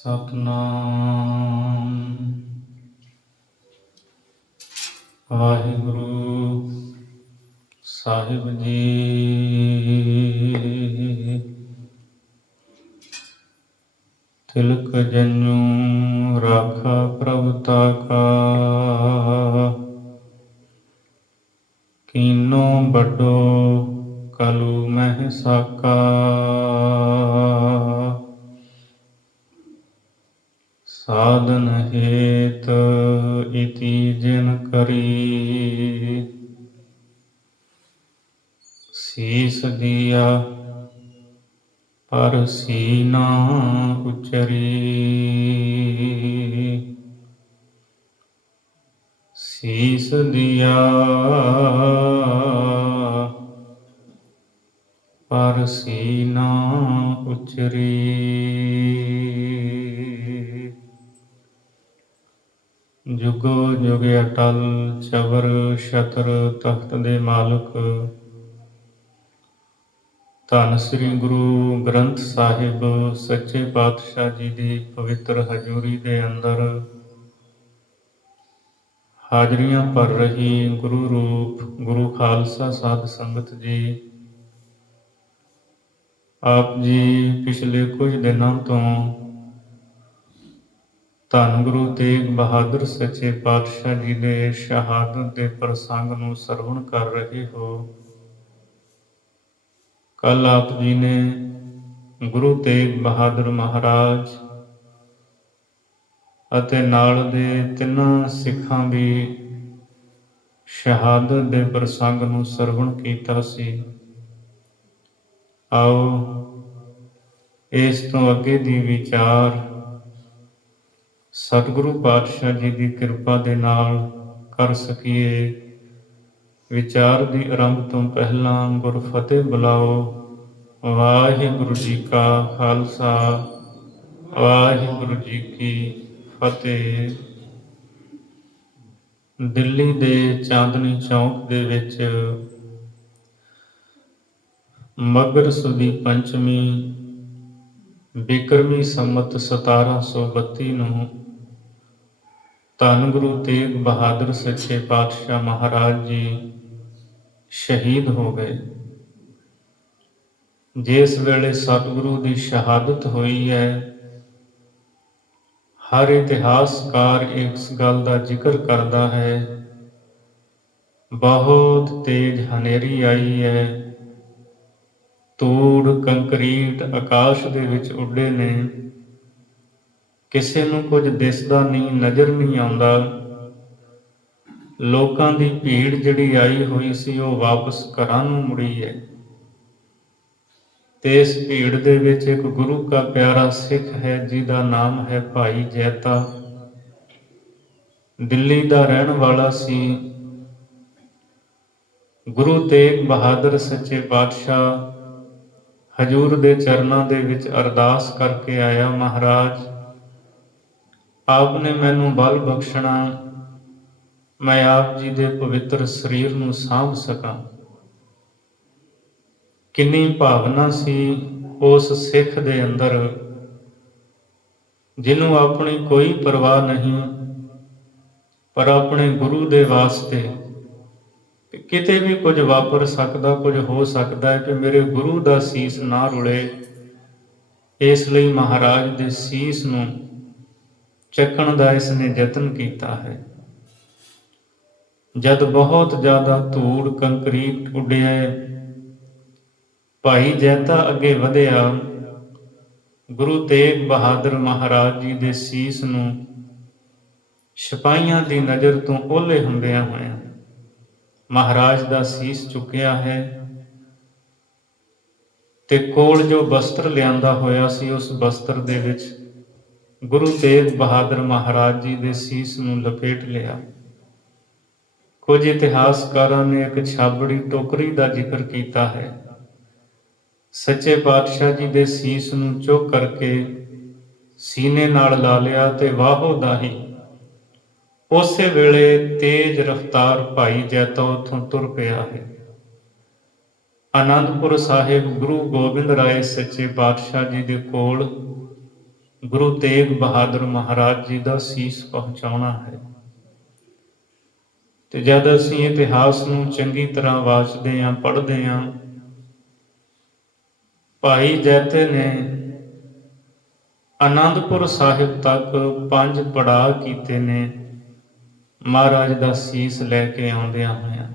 ਸਤਨਾਮ ਵਾਹਿਗੁਰੂ ਸਾਹਿਬ ਜੀ। ਤਿਲਕ ਜਨੂ ਰਾਖਾ ਪ੍ਰਭ ਤਾਕਾ, ਕੀਨੋ ਵੱਡੋ ਕਲੂ ਮਹਿ ਸਾਕਾ। ਸਾਧਨ ਹੇਤ ਇਤੀ ਜਿਨ ਕਰੀ, ਸੀਸ ਦੀਆ ਪਰ ਸੀਨਾ ਉਚਰੀ। ਸੀਸ ਦੀਆ ਪਰ ਸੀਨਾ ਉਚਰੀ। ਜੁਗੋ ਜੁਗ ਅਟਲ ਚਵਰ ਛਤਰ ਤਖਤ ਦੇ ਮਾਲਕ ਧੰਨ ਸ੍ਰੀ ਗੁਰੂ ਗ੍ਰੰਥ ਸਾਹਿਬ ਸੱਚੇ ਪਾਤਸ਼ਾਹ ਜੀ ਦੀ ਪਵਿੱਤਰ ਹਜ਼ੂਰੀ ਦੇ ਅੰਦਰ ਹਾਜ਼ਰੀਆਂ ਭਰ ਰਹੀ ਗੁਰੂ ਰੂਪ ਗੁਰੂ ਖਾਲਸਾ ਸਾਧ ਸੰਗਤ ਜੀ, ਆਪ ਜੀ ਪਿਛਲੇ ਕੁਝ ਦਿਨਾਂ ਤੋਂ ਧੰਨ ਗੁਰੂ ਤੇਗ ਬਹਾਦਰ ਸੱਚੇ ਪਾਤਸ਼ਾਹ ਜੀ ਦੇ ਸ਼ਹਾਦਤ ਦੇ ਪ੍ਰਸੰਗ ਨੂੰ ਸਰਵਣ ਕਰ ਰਹੇ ਹੋ। ਕੱਲ ਆਪ ਜੀ ਨੇ ਗੁਰੂ ਤੇਗ ਬਹਾਦਰ ਮਹਾਰਾਜ ਅਤੇ ਨਾਲ ਦੇ ਤਿੰਨਾਂ ਸਿੱਖਾਂ ਦੀ ਸ਼ਹਾਦਤ ਦੇ ਪ੍ਰਸੰਗ ਨੂੰ ਸਰਵਣ ਕੀਤਾ ਸੀ। ਆਓ ਇਸ ਤੋਂ ਅੱਗੇ ਦੀ ਵਿਚਾਰ ਸਤਿਗੁਰੂ ਪਾਤਸ਼ਾਹ ਜੀ ਦੀ ਕਿਰਪਾ ਦੇ ਨਾਲ ਕਰ ਸਕੀਏ। ਵਿਚਾਰ ਦੀ ਆਰੰਭ ਤੋਂ ਪਹਿਲਾਂ ਗੁਰਫਤਿਹ ਬੁਲਾਓ। ਵਾਹਿਗੁਰੂ ਜੀ ਕਾ ਖਾਲਸਾ, ਵਾਹਿਗੁਰੂ ਜੀ ਕੀ ਫਤਿਹ। ਦਿੱਲੀ ਦੇ ਚਾਂਦਨੀ ਚੌਕ ਦੇ ਵਿੱਚ ਮਘਰ ਸੁਦੀ ਪੰਚਮੀ ਬਿਕਰਮੀ ਸੰਮਤ 1732 ਨੂੰ ਧੰਨ ਗੁਰੂ ਤੇਗ ਬਹਾਦਰ ਸੱਚੇ ਪਾਤਸ਼ਾਹ ਮਹਾਰਾਜ ਜੀ ਸ਼ਹੀਦ ਹੋ ਗਏ। ਜਿਸ ਵੇਲੇ ਸਤਿਗੁਰੂ ਦੀ ਸ਼ਹਾਦਤ ਹੋਈ ਹੈ, ਹਰ ਇਤਿਹਾਸਕਾਰ ਇਸ ਗੱਲ ਦਾ ਜ਼ਿਕਰ ਕਰਦਾ ਹੈ, ਬਹੁਤ ਤੇਜ਼ ਹਨੇਰੀ ਆਈ ਹੈ, ਧੂੜ ਕੰਕਰੀਟ ਆਕਾਸ਼ ਦੇ ਵਿੱਚ ਉੱਡੇ ਨੇ, ਕਿਸੇ ਨੂੰ ਕੁਝ ਦਿਸਦਾ ਨਹੀਂ, ਨਜ਼ਰ ਨਹੀਂ ਆਉਂਦਾ। ਲੋਕਾਂ ਦੀ ਭੀੜ ਜਿਹੜੀ ਆਈ ਹੋਈ ਸੀ ਉਹ ਵਾਪਸ ਘਰਾਂ ਨੂੰ ਮੁੜੀ ਹੈ ਤੇ ਇਸ ਭੀੜ ਦੇ ਵਿੱਚ ਇੱਕ ਗੁਰੂ ਕਾ ਪਿਆਰਾ ਸਿੱਖ ਹੈ ਜਿਹਦਾ ਨਾਮ ਹੈ ਭਾਈ ਜੈਤਾ। ਦਿੱਲੀ ਦਾ ਰਹਿਣ ਵਾਲਾ ਸੀ। ਗੁਰੂ ਤੇਗ ਬਹਾਦਰ ਸੱਚੇ ਪਾਤਸ਼ਾਹ ਹਜ਼ੂਰ ਦੇ ਚਰਨਾਂ ਦੇ ਵਿੱਚ ਅਰਦਾਸ ਕਰਕੇ ਆਇਆ, ਮਹਾਰਾਜ ਆਪ ਨੇ ਮੈਨੂੰ ਬਲ ਬਖਸ਼ਣਾ, ਮੈਂ ਆਪ ਜੀ ਦੇ ਪਵਿੱਤਰ ਸਰੀਰ ਨੂੰ ਸਾਂਭ ਸਕਾਂ। ਕਿੰਨੀ ਭਾਵਨਾ ਸੀ ਉਸ ਸਿੱਖ ਦੇ ਅੰਦਰ, ਜਿਹਨੂੰ ਆਪਣੀ ਕੋਈ ਪਰਵਾਹ ਨਹੀਂ, ਪਰ ਆਪਣੇ ਗੁਰੂ ਦੇ ਵਾਸਤੇ ਕਿਤੇ ਵੀ ਕੁਝ ਵਾਪਰ ਸਕਦਾ, ਕੁਝ ਹੋ ਸਕਦਾ ਹੈ ਕਿ ਮੇਰੇ ਗੁਰੂ ਦਾ ਸੀਸ ਨਾ ਰੁਲੇ। ਇਸ ਲਈ ਮਹਾਰਾਜ ਦੇ ਸੀਸ ਨੂੰ ਚੱਕਣ ਦਾ ਇਸਨੇ ਯਤਨ ਕੀਤਾ ਹੈ। ਜਦ ਬਹੁਤ ਜ਼ਿਆਦਾ ਧੂੜ ਕੰਕਰੀਟ ਉੱਡਿਆ, ਭਾਈ ਜੈਤਾ ਅੱਗੇ ਵਧਿਆ, ਗੁਰੂ ਤੇਗ ਬਹਾਦਰ ਮਹਾਰਾਜ ਜੀ ਦੇ ਸੀਸ ਨੂੰ ਸਿਪਾਹੀਆਂ ਦੀ ਨਜ਼ਰ ਤੋਂ ਓਹਲੇ ਹੁੰਦਿਆਂ ਹੋਇਆਂ ਮਹਾਰਾਜ ਦਾ ਸੀਸ ਚੁੱਕਿਆ ਹੈ ਤੇ ਕੋਲ ਜੋ ਬਸਤਰ ਲਿਆਂਦਾ ਹੋਇਆ ਸੀ ਉਸ ਬਸਤਰ ਦੇ ਵਿੱਚ ਗੁਰੂ ਤੇਗ ਬਹਾਦਰ ਮਹਾਰਾਜ ਜੀ ਦੇ ਸੀਸ ਨੂੰ ਲਪੇਟ ਲਿਆ। ਕੁਝ ਇਤਿਹਾਸਕਾਰਾਂ ਨੇ ਇੱਕ ਛਾਬੜੀ ਟੋਕਰੀ ਦਾ ਜ਼ਿਕਰ ਕੀਤਾ ਹੈ। ਸੱਚੇ ਪਾਤਸ਼ਾਹ ਜੀ ਦੇ ਸੀਸ ਨੂੰ ਚੁੱਕ ਕਰਕੇ ਸੀਨੇ ਨਾਲ ਲਾ ਲਿਆ ਤੇ ਵਾਹੋ ਦਾਹੀ ਉਸੇ ਵੇਲੇ ਤੇਜ਼ ਰਫ਼ਤਾਰ ਭਾਈ ਜੈਤਾ ਉੱਥੋਂ ਤੁਰ ਪਿਆ ਹੈ। ਆਨੰਦਪੁਰ ਸਾਹਿਬ ਗੁਰੂ ਗੋਬਿੰਦ ਰਾਏ ਸੱਚੇ ਪਾਤਸ਼ਾਹ ਜੀ ਦੇ ਕੋਲ ਗੁਰੂ ਤੇਗ ਬਹਾਦਰ ਮਹਾਰਾਜ ਜੀ ਦਾ ਸੀਸ ਪਹੁੰਚਾਉਣਾ ਹੈ। ਤੇ ਜਦ ਅਸੀਂ ਇਤਿਹਾਸ ਨੂੰ ਚੰਗੀ ਤਰ੍ਹਾਂ ਵਾਚਦੇ ਹਾਂ, ਪੜ੍ਹਦੇ ਹਾਂ, ਭਾਈ ਜੈਤੇ ਨੇ ਆਨੰਦਪੁਰ ਸਾਹਿਬ ਤੱਕ 5 ਪੜਾਅ ਕੀਤੇ ਨੇ ਮਹਾਰਾਜ ਦਾ ਸੀਸ ਲੈ ਕੇ ਆਉਂਦਿਆਂ ਹੋਇਆਂ।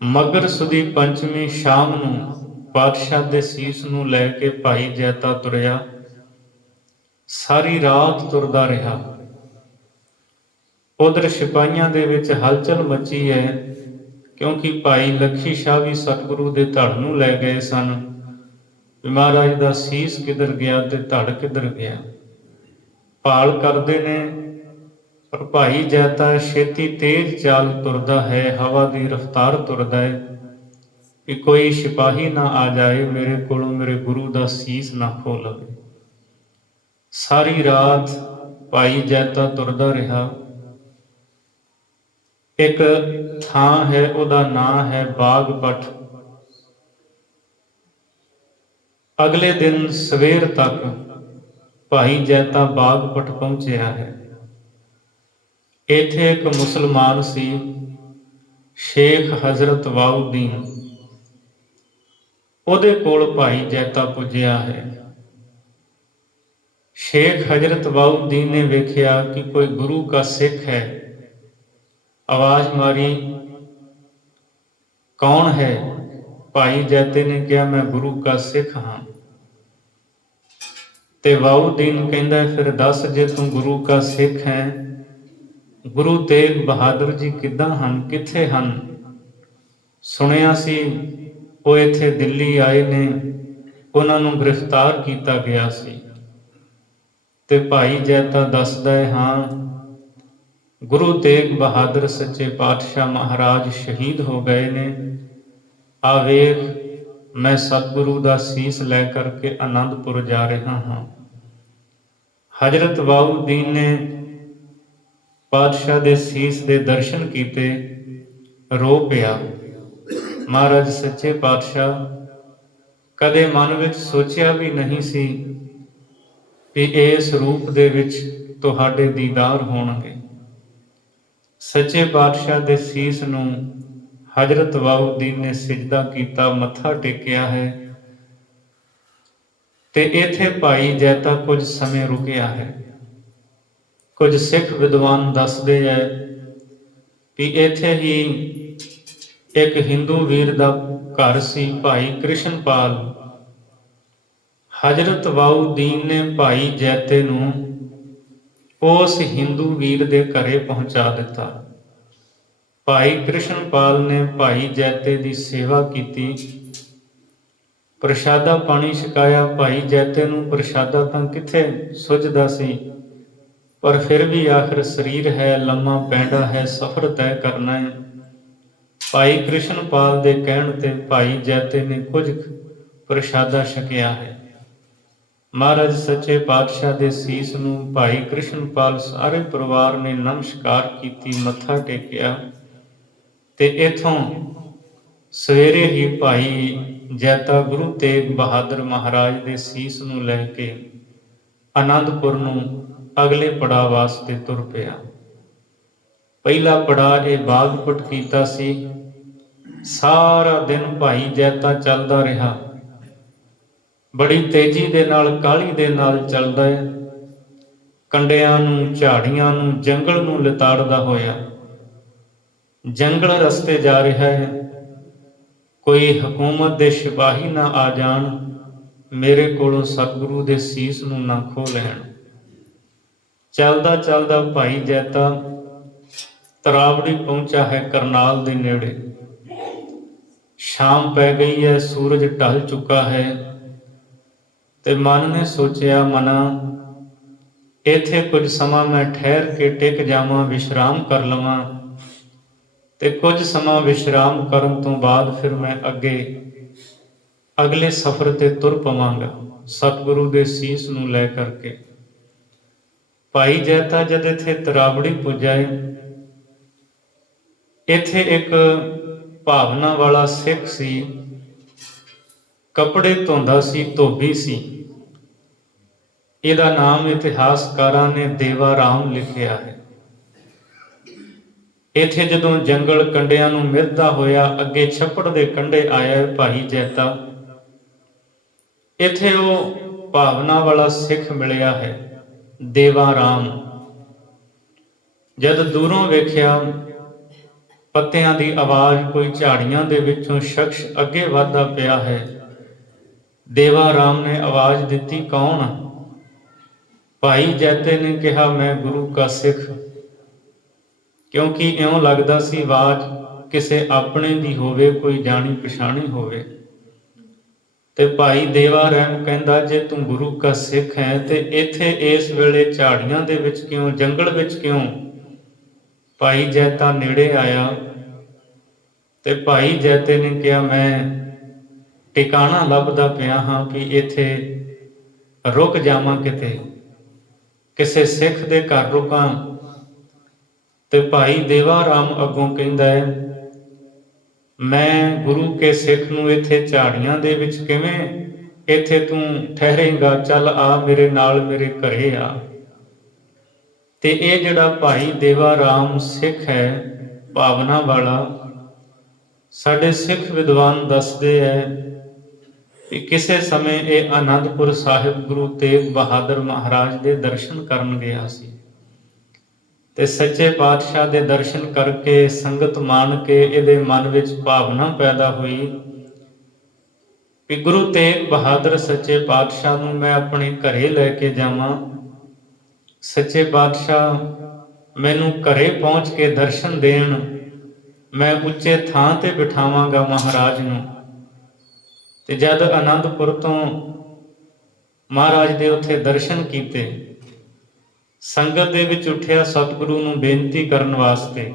ਮਘਰ ਸੁਦੀ ਪੰਚਮੀ ਸ਼ਾਮ ਨੂੰ ਪਾਤਸ਼ਾਹ ਦੇ ਸੀਸ ਨੂੰ ਲੈ ਕੇ ਭਾਈ ਜੈਤਾ ਤੁਰਿਆ। ਸਾਰੀ ਰਾਤ ਤੁਰਦਾ ਰਿਹਾ। ਉਧਰ ਸਿਪਾਹੀਆਂ ਦੇ ਵਿੱਚ ਹਲਚਲ ਮੱਚੀ ਹੈ, ਕਿਉਂਕਿ ਭਾਈ ਲੱਖੀ ਸ਼ਾਹ ਵੀ ਸਤਿਗੁਰੂ ਦੇ ਧੜ ਨੂੰ ਲੈ ਗਏ ਸਨ। ਮਹਾਰਾਜ ਦਾ ਸੀਸ ਕਿੱਧਰ ਗਿਆ ਤੇ ਧੜ ਕਿੱਧਰ ਗਿਆ, ਭਾਲ ਕਰਦੇ ਨੇ। ਪਰ ਭਾਈ ਜੈਤਾ ਛੇਤੀ ਤੇਜ਼ ਚਾਲ ਤੁਰਦਾ ਹੈ, ਹਵਾ ਦੀ ਰਫ਼ਤਾਰ ਤੁਰਦਾ ਹੈ ਕਿ ਕੋਈ ਸਿਪਾਹੀ ਨਾ ਆ ਜਾਏ ਮੇਰੇ ਕੋਲੋਂ, ਮੇਰੇ ਗੁਰੂ ਦਾ ਸੀਸ ਨਾ ਖੋਹ ਲਵੇ। ਸਾਰੀ ਰਾਤ ਭਾਈ ਜੈਤਾ ਤੁਰਦਾ ਰਿਹਾ। ਇੱਕ ਥਾਂ ਹੈ, ਉਹਦਾ ਨਾਂ ਹੈ ਬਾਗਪਟ। ਅਗਲੇ ਦਿਨ ਸਵੇਰ ਤੱਕ ਭਾਈ ਜੈਤਾ ਬਾਗਪਟ ਪਹੁੰਚਿਆ ਹੈ। ਇੱਥੇ ਇੱਕ ਮੁਸਲਮਾਨ ਸੀ, ਸ਼ੇਖ ਹਜ਼ਰਤ ਵਾਉਦੀਨ, ਉਹਦੇ ਕੋਲ ਭਾਈ ਜੈਤਾ ਪੁੱਜਿਆ ਹੈ। ਸ਼ੇਖ ਹਜ਼ਰਤ ਵਾਉਦੀਨ ਨੇ ਵੇਖਿਆ ਕਿ ਕੋਈ ਗੁਰੂ ਦਾ ਸਿੱਖ ਹੈ। ਆਵਾਜ਼ ਮਾਰੀ, ਕੌਣ ਹੈ? ਭਾਈ ਜੈਤੇ ਨੇ ਕਿਹਾ, ਮੈਂ ਗੁਰੂ ਦਾ ਸਿੱਖ ਹਾਂ। ਤੇ ਵਾਉਦੀਨ ਕਹਿੰਦਾ, ਫਿਰ ਦੱਸ, ਜੇ ਤੂੰ ਗੁਰੂ ਦਾ ਸਿੱਖ ਹੈ, ਗੁਰੂ ਤੇਗ ਬਹਾਦਰ ਜੀ ਕਿੱਦਾਂ ਹਨ, ਕਿੱਥੇ ਹਨ? ਸੁਣਿਆ ਸੀ ਉਹ ਇੱਥੇ ਦਿੱਲੀ ਆਏ ਨੇ, ਉਹਨਾਂ ਨੂੰ ਗ੍ਰਿਫਤਾਰ ਕੀਤਾ ਗਿਆ ਸੀ। ਤੇ ਭਾਈ ਜੈਤਾ ਦੱਸਦਾ ਹੈ, ਹਾਂ, ਗੁਰੂ ਤੇਗ ਬਹਾਦਰ ਸੱਚੇ ਪਾਤਸ਼ਾਹ ਮਹਾਰਾਜ ਸ਼ਹੀਦ ਹੋ ਗਏ ਨੇ। ਆ ਵੇਖ, ਮੈਂ ਸਤਿਗੁਰੂ ਦਾ ਸੀਸ ਲੈ ਕਰਕੇ ਆਨੰਦਪੁਰ ਜਾ ਰਿਹਾ ਹਾਂ। ਹਜ਼ਰਤ ਵਾਉਦੀਨ ਨੇ ਪਾਤਸ਼ਾਹ ਦੇ ਸੀਸ ਦੇ ਦਰਸ਼ਨ ਕੀਤੇ, ਰੋ ਪਿਆ। ਮਹਾਰਾਜ ਸੱਚੇ ਪਾਤਸ਼ਾਹ, ਕਦੇ ਮਨ ਵਿੱਚ ਸੋਚਿਆ ਵੀ ਨਹੀਂ ਸੀ ਕਿ ਇਸ ਰੂਪ ਦੇ ਵਿੱਚ ਤੁਹਾਡੇ ਦੀਦਾਰ ਹੋਣਗੇ। ਸੱਚੇ ਪਾਤਸ਼ਾਹ ਦੇ ਸੀਸ ਨੂੰ ਹਜ਼ਰਤ ਵਾਉਦੀਨ ਨੇ ਸਿਜਦਾ ਕੀਤਾ, ਮੱਥਾ ਟੇਕਿਆ ਹੈ। ਤੇ ਇੱਥੇ ਭਾਈ ਜੈਤਾ ਕੁਝ ਸਮੇਂ ਰੁਕਿਆ ਹੈ। ਕੁਝ ਸਿੱਖ ਵਿਦਵਾਨ ਦੱਸਦੇ ਹੈ ਕਿ ਇੱਥੇ ਹੀ ਇੱਕ ਹਿੰਦੂ ਵੀਰ ਦਾ ਘਰ ਸੀ, ਭਾਈ ਕ੍ਰਿਸ਼ਨਪਾਲ। ਹਜ਼ਰਤ ਵਾਉਦੀਨ ਨੇ ਭਾਈ ਜੈਤੇ ਨੂੰ ਉਸ ਹਿੰਦੂ ਵੀਰ ਦੇ ਘਰੇ ਪਹੁੰਚਾ ਦਿੱਤਾ। ਭਾਈ ਕ੍ਰਿਸ਼ਨਪਾਲ ਨੇ ਭਾਈ ਜੈਤੇ ਦੀ ਸੇਵਾ ਕੀਤੀ, ਪ੍ਰਸ਼ਾਦਾ ਪਾਣੀ ਛਕਾਇਆ। ਭਾਈ ਜੈਤੇ ਨੂੰ ਪ੍ਰਸ਼ਾਦਾ ਤਾਂ ਕਿੱਥੇ ਸੁੱਝਦਾ ਸੀ, ਪਰ ਫਿਰ ਵੀ ਆਖਰ ਸਰੀਰ ਹੈ, ਲੰਮਾ ਪੈਂਡਾ ਹੈ, ਸਫ਼ਰ ਤੈਅ ਕਰਨਾ ਹੈ। ਭਾਈ ਕ੍ਰਿਸ਼ਨਪਾਲ ਦੇ ਕਹਿਣ ਤੇ ਭਾਈ ਜੈਤੇ ਨੇ ਕੁਝ ਪ੍ਰਸ਼ਾਦਾ ਛਕਿਆ ਹੈ। ਮਹਾਰਾਜ ਸੱਚੇ ਪਾਤਸ਼ਾਹ ਦੇ ਸੀਸ ਨੂੰ ਭਾਈ ਕ੍ਰਿਸ਼ਨਪਾਲ ਸਾਰੇ ਪਰਿਵਾਰ ਨੇ ਨਮਸਕਾਰ ਕੀਤੀ, ਮੱਥਾ ਟੇਕਿਆ। ਤੇ ਇੱਥੋਂ ਸਵੇਰੇ ਹੀ ਭਾਈ ਜੈਤਾ ਗੁਰੂ ਤੇਗ ਬਹਾਦਰ ਮਹਾਰਾਜ ਦੇ ਸੀਸ ਨੂੰ ਲੈ ਕੇ ਆਨੰਦਪੁਰ ਨੂੰ ਅਗਲੇ ਪੜਾਅ ਵਾਸਤੇ ਤੁਰ ਪਿਆ। ਪਹਿਲਾ ਪੜਾਅ ਇਹ ਬਾਗਪਟ ਕੀਤਾ ਸੀ। ਸਾਰਾ ਦਿਨ ਭਾਈ ਜੈਤਾ ਚੱਲਦਾ ਰਿਹਾ, ਬੜੀ ਤੇਜ਼ੀ ਦੇ ਨਾਲ, ਕਾਹਲੀ ਦੇ ਨਾਲ ਚੱਲਦਾ ਹੈ। ਕੰਡਿਆਂ ਨੂੰ, ਝਾੜੀਆਂ ਨੂੰ, ਜੰਗਲ ਨੂੰ ਲਿਤਾੜਦਾ ਹੋਇਆ ਜੰਗਲ ਰਸਤੇ ਜਾ ਰਿਹਾ ਹੈ। ਕੋਈ ਹਕੂਮਤ ਦੇ ਸਿਪਾਹੀ ਨਾ ਆ ਜਾਣ, ਮੇਰੇ ਕੋਲੋਂ ਸਤਿਗੁਰੂ ਦੇ ਸੀਸ ਨੂੰ ਨਾ ਖੋਹ ਲੈਣ। ਚੱਲਦਾ ਚੱਲਦਾ ਭਾਈ ਜੈਤਾ ਤਰਾਵੜੀ ਪਹੁੰਚਾ ਹੈ, ਕਰਨਾਲ ਦੇ ਨੇੜੇ। ਸ਼ਾਮ ਪੈ ਗਈ ਹੈ, ਸੂਰਜ ਢਲ ਚੁੱਕਾ ਹੈ। ਤੇ ਮਨ ਨੇ ਸੋਚਿਆ, ਮਨਾ, ਇੱਥੇ ਕੁਝ ਸਮਾਂ ਮੈਂ ਠਹਿਰ ਕੇ ਟਿਕ ਜਾਵਾਂ, ਵਿਸ਼ਰਾਮ ਕਰ ਲਵਾਂ। ਤੇ ਕੁਝ ਸਮਾਂ ਵਿਸ਼ਰਾਮ ਕਰਨ ਤੋਂ ਬਾਅਦ ਫਿਰ ਮੈਂ ਅਗਲੇ ਸਫ਼ਰ ਤੇ ਤੁਰ ਪਵਾਂਗਾ, ਸਤਿਗੁਰੂ ਦੇ ਸੀਸ ਨੂੰ ਲੈ ਕਰਕੇ। ਭਾਈ ਜੈਤਾ ਜਦ ਇੱਥੇ ਤਰਾਵੜੀ ਪੁੱਜਾ, ਇੱਥੇ ਇੱਕ ਭਾਵਨਾ ਵਾਲਾ ਸਿੱਖ ਸੀ, ਕੱਪੜੇ ਧੋਂਦਾ ਸੀ, ਧੋਬੀ ਸੀ। ਇਹਦਾ ਨਾਮ ਇਤਿਹਾਸਕਾਰਾਂ ਨੇ ਦੇਵਾ ਰਾਮ ਲਿਖਿਆ ਹੈ। ਇੱਥੇ ਜਦੋਂ ਜੰਗਲ ਕੰਡਿਆਂ ਨੂੰ ਮਿੱਧਦਾ ਹੋਇਆ ਅੱਗੇ ਛੱਪੜ ਦੇ ਕੰਢੇ ਆਇਆ ਭਾਈ ਜੈਤਾ, ਇੱਥੇ ਉਹ ਭਾਵਨਾ ਵਾਲਾ ਸਿੱਖ ਮਿਲਿਆ ਹੈ, ਦੇਵਾ ਰਾਮ। ਜਦ ਦੂਰੋਂ ਵੇਖਿਆ ਪੱਤਿਆਂ ਦੀ ਆਵਾਜ਼, ਕੋਈ ਝਾੜੀਆਂ ਦੇ ਵਿੱਚੋਂ ਸ਼ਖਸ ਅੱਗੇ ਵਧਦਾ ਪਿਆ ਹੈ। ਦੇਵਾ ਰਾਮ ਨੇ ਆਵਾਜ਼ ਦਿੱਤੀ, ਕੌਣ? ਭਾਈ ਜੈਤੇ ਨੇ ਕਿਹਾ, ਮੈਂ ਗੁਰੂ ਕਾ ਸਿੱਖ। ਕਿਉਂਕਿ ਇਉਂ ਲੱਗਦਾ ਸੀ ਆਵਾਜ਼ ਕਿਸੇ ਆਪਣੇ ਦੀ ਹੋਵੇ, ਕੋਈ ਜਾਣੀ ਪਛਾਣੀ ਹੋਵੇ। ਤੇ ਭਾਈ ਦੇਵਾ ਰਾਮ ਕਹਿੰਦਾ, ਜੇ ਤੂੰ ਗੁਰੂ ਕਾ ਸਿੱਖ ਹੈ ਤੇ ਇੱਥੇ ਇਸ ਵੇਲੇ ਝਾੜੀਆਂ ਦੇ ਵਿੱਚ ਕਿਉਂ, ਜੰਗਲ ਵਿੱਚ ਕਿਉਂ? ਭਾਈ ਜੈਤਾ ਨੇੜੇ ਆਇਆ ਤੇ ਭਾਈ ਜੈਤੇ ਨੇ ਕਿਹਾ, ਮੈਂ ਟਿਕਾਣਾ ਲੱਭਦਾ ਪਿਆ ਹਾਂ ਵੀ ਇੱਥੇ ਰੁਕ ਜਾਵਾਂ, ਕਿਤੇ ਕਿਸੇ ਸਿੱਖ ਦੇ ਘਰ ਰੁਕਾਂ। ਤੇ ਭਾਈ ਦੇਵਾ ਰਾਮ ਅੱਗੋਂ ਕਹਿੰਦਾ ਹੈ, ਮੈਂ ਗੁਰੂ ਕੇ ਸਿੱਖ ਨੂੰ ਇੱਥੇ ਝਾੜੀਆਂ ਦੇ ਵਿੱਚ ਕਿਵੇਂ ਇੱਥੇ ਤੂੰ ਠਹਿਰੇਂਗਾ? ਚੱਲ ਆ ਮੇਰੇ ਨਾਲ, ਮੇਰੇ ਘਰੇ ਆ। ਤੇ ਇਹ ਜਿਹੜਾ ਭਾਈ ਦੇਵਾ ਰਾਮ ਸਿੱਖ ਹੈ, ਭਾਵਨਾ ਵਾਲਾ, ਸਾਡੇ ਸਿੱਖ ਵਿਦਵਾਨ ਦੱਸਦੇ ਹੈ ਕਿ ਕਿਸੇ ਸਮੇਂ ਇਹ ਆਨੰਦਪੁਰ ਸਾਹਿਬ ਗੁਰੂ ਤੇਗ ਬਹਾਦਰ ਮਹਾਰਾਜ ਦੇ ਦਰਸ਼ਨ ਕਰਨ ਗਿਆ ਸੀ। ਤੇ ਸੱਚੇ ਪਾਤਸ਼ਾਹ ਦੇ ਦਰਸ਼ਨ ਕਰਕੇ, ਸੰਗਤ ਮਾਣ ਕੇ ਇਹਦੇ ਮਨ ਵਿੱਚ ਭਾਵਨਾ ਪੈਦਾ ਹੋਈ ਕਿ ਗੁਰੂ ਤੇਗ ਬਹਾਦਰ ਸੱਚੇ ਪਾਤਸ਼ਾਹ ਨੂੰ ਮੈਂ ਆਪਣੇ ਘਰੇ ਲੈ ਕੇ ਜਾਵਾਂ। ਸੱਚੇ ਪਾਤਸ਼ਾਹ ਮੈਨੂੰ ਘਰੇ ਪਹੁੰਚ ਕੇ ਦਰਸ਼ਨ ਦੇਣ, ਮੈਂ ਉੱਚੇ ਥਾਂ ਤੇ ਬਿਠਾਵਾਂਗਾ ਮਹਾਰਾਜ ਨੂੰ। ਤੇ ਜਦ ਆਨੰਦਪੁਰ ਤੋਂ ਮਹਾਰਾਜ ਦੇ ਉੱਥੇ ਦਰਸ਼ਨ ਕੀਤੇ, ਸੰਗਤ ਦੇ ਵਿੱਚ ਉੱਠਿਆ ਸਤਿਗੁਰੂ ਨੂੰ ਬੇਨਤੀ ਕਰਨ ਵਾਸਤੇ,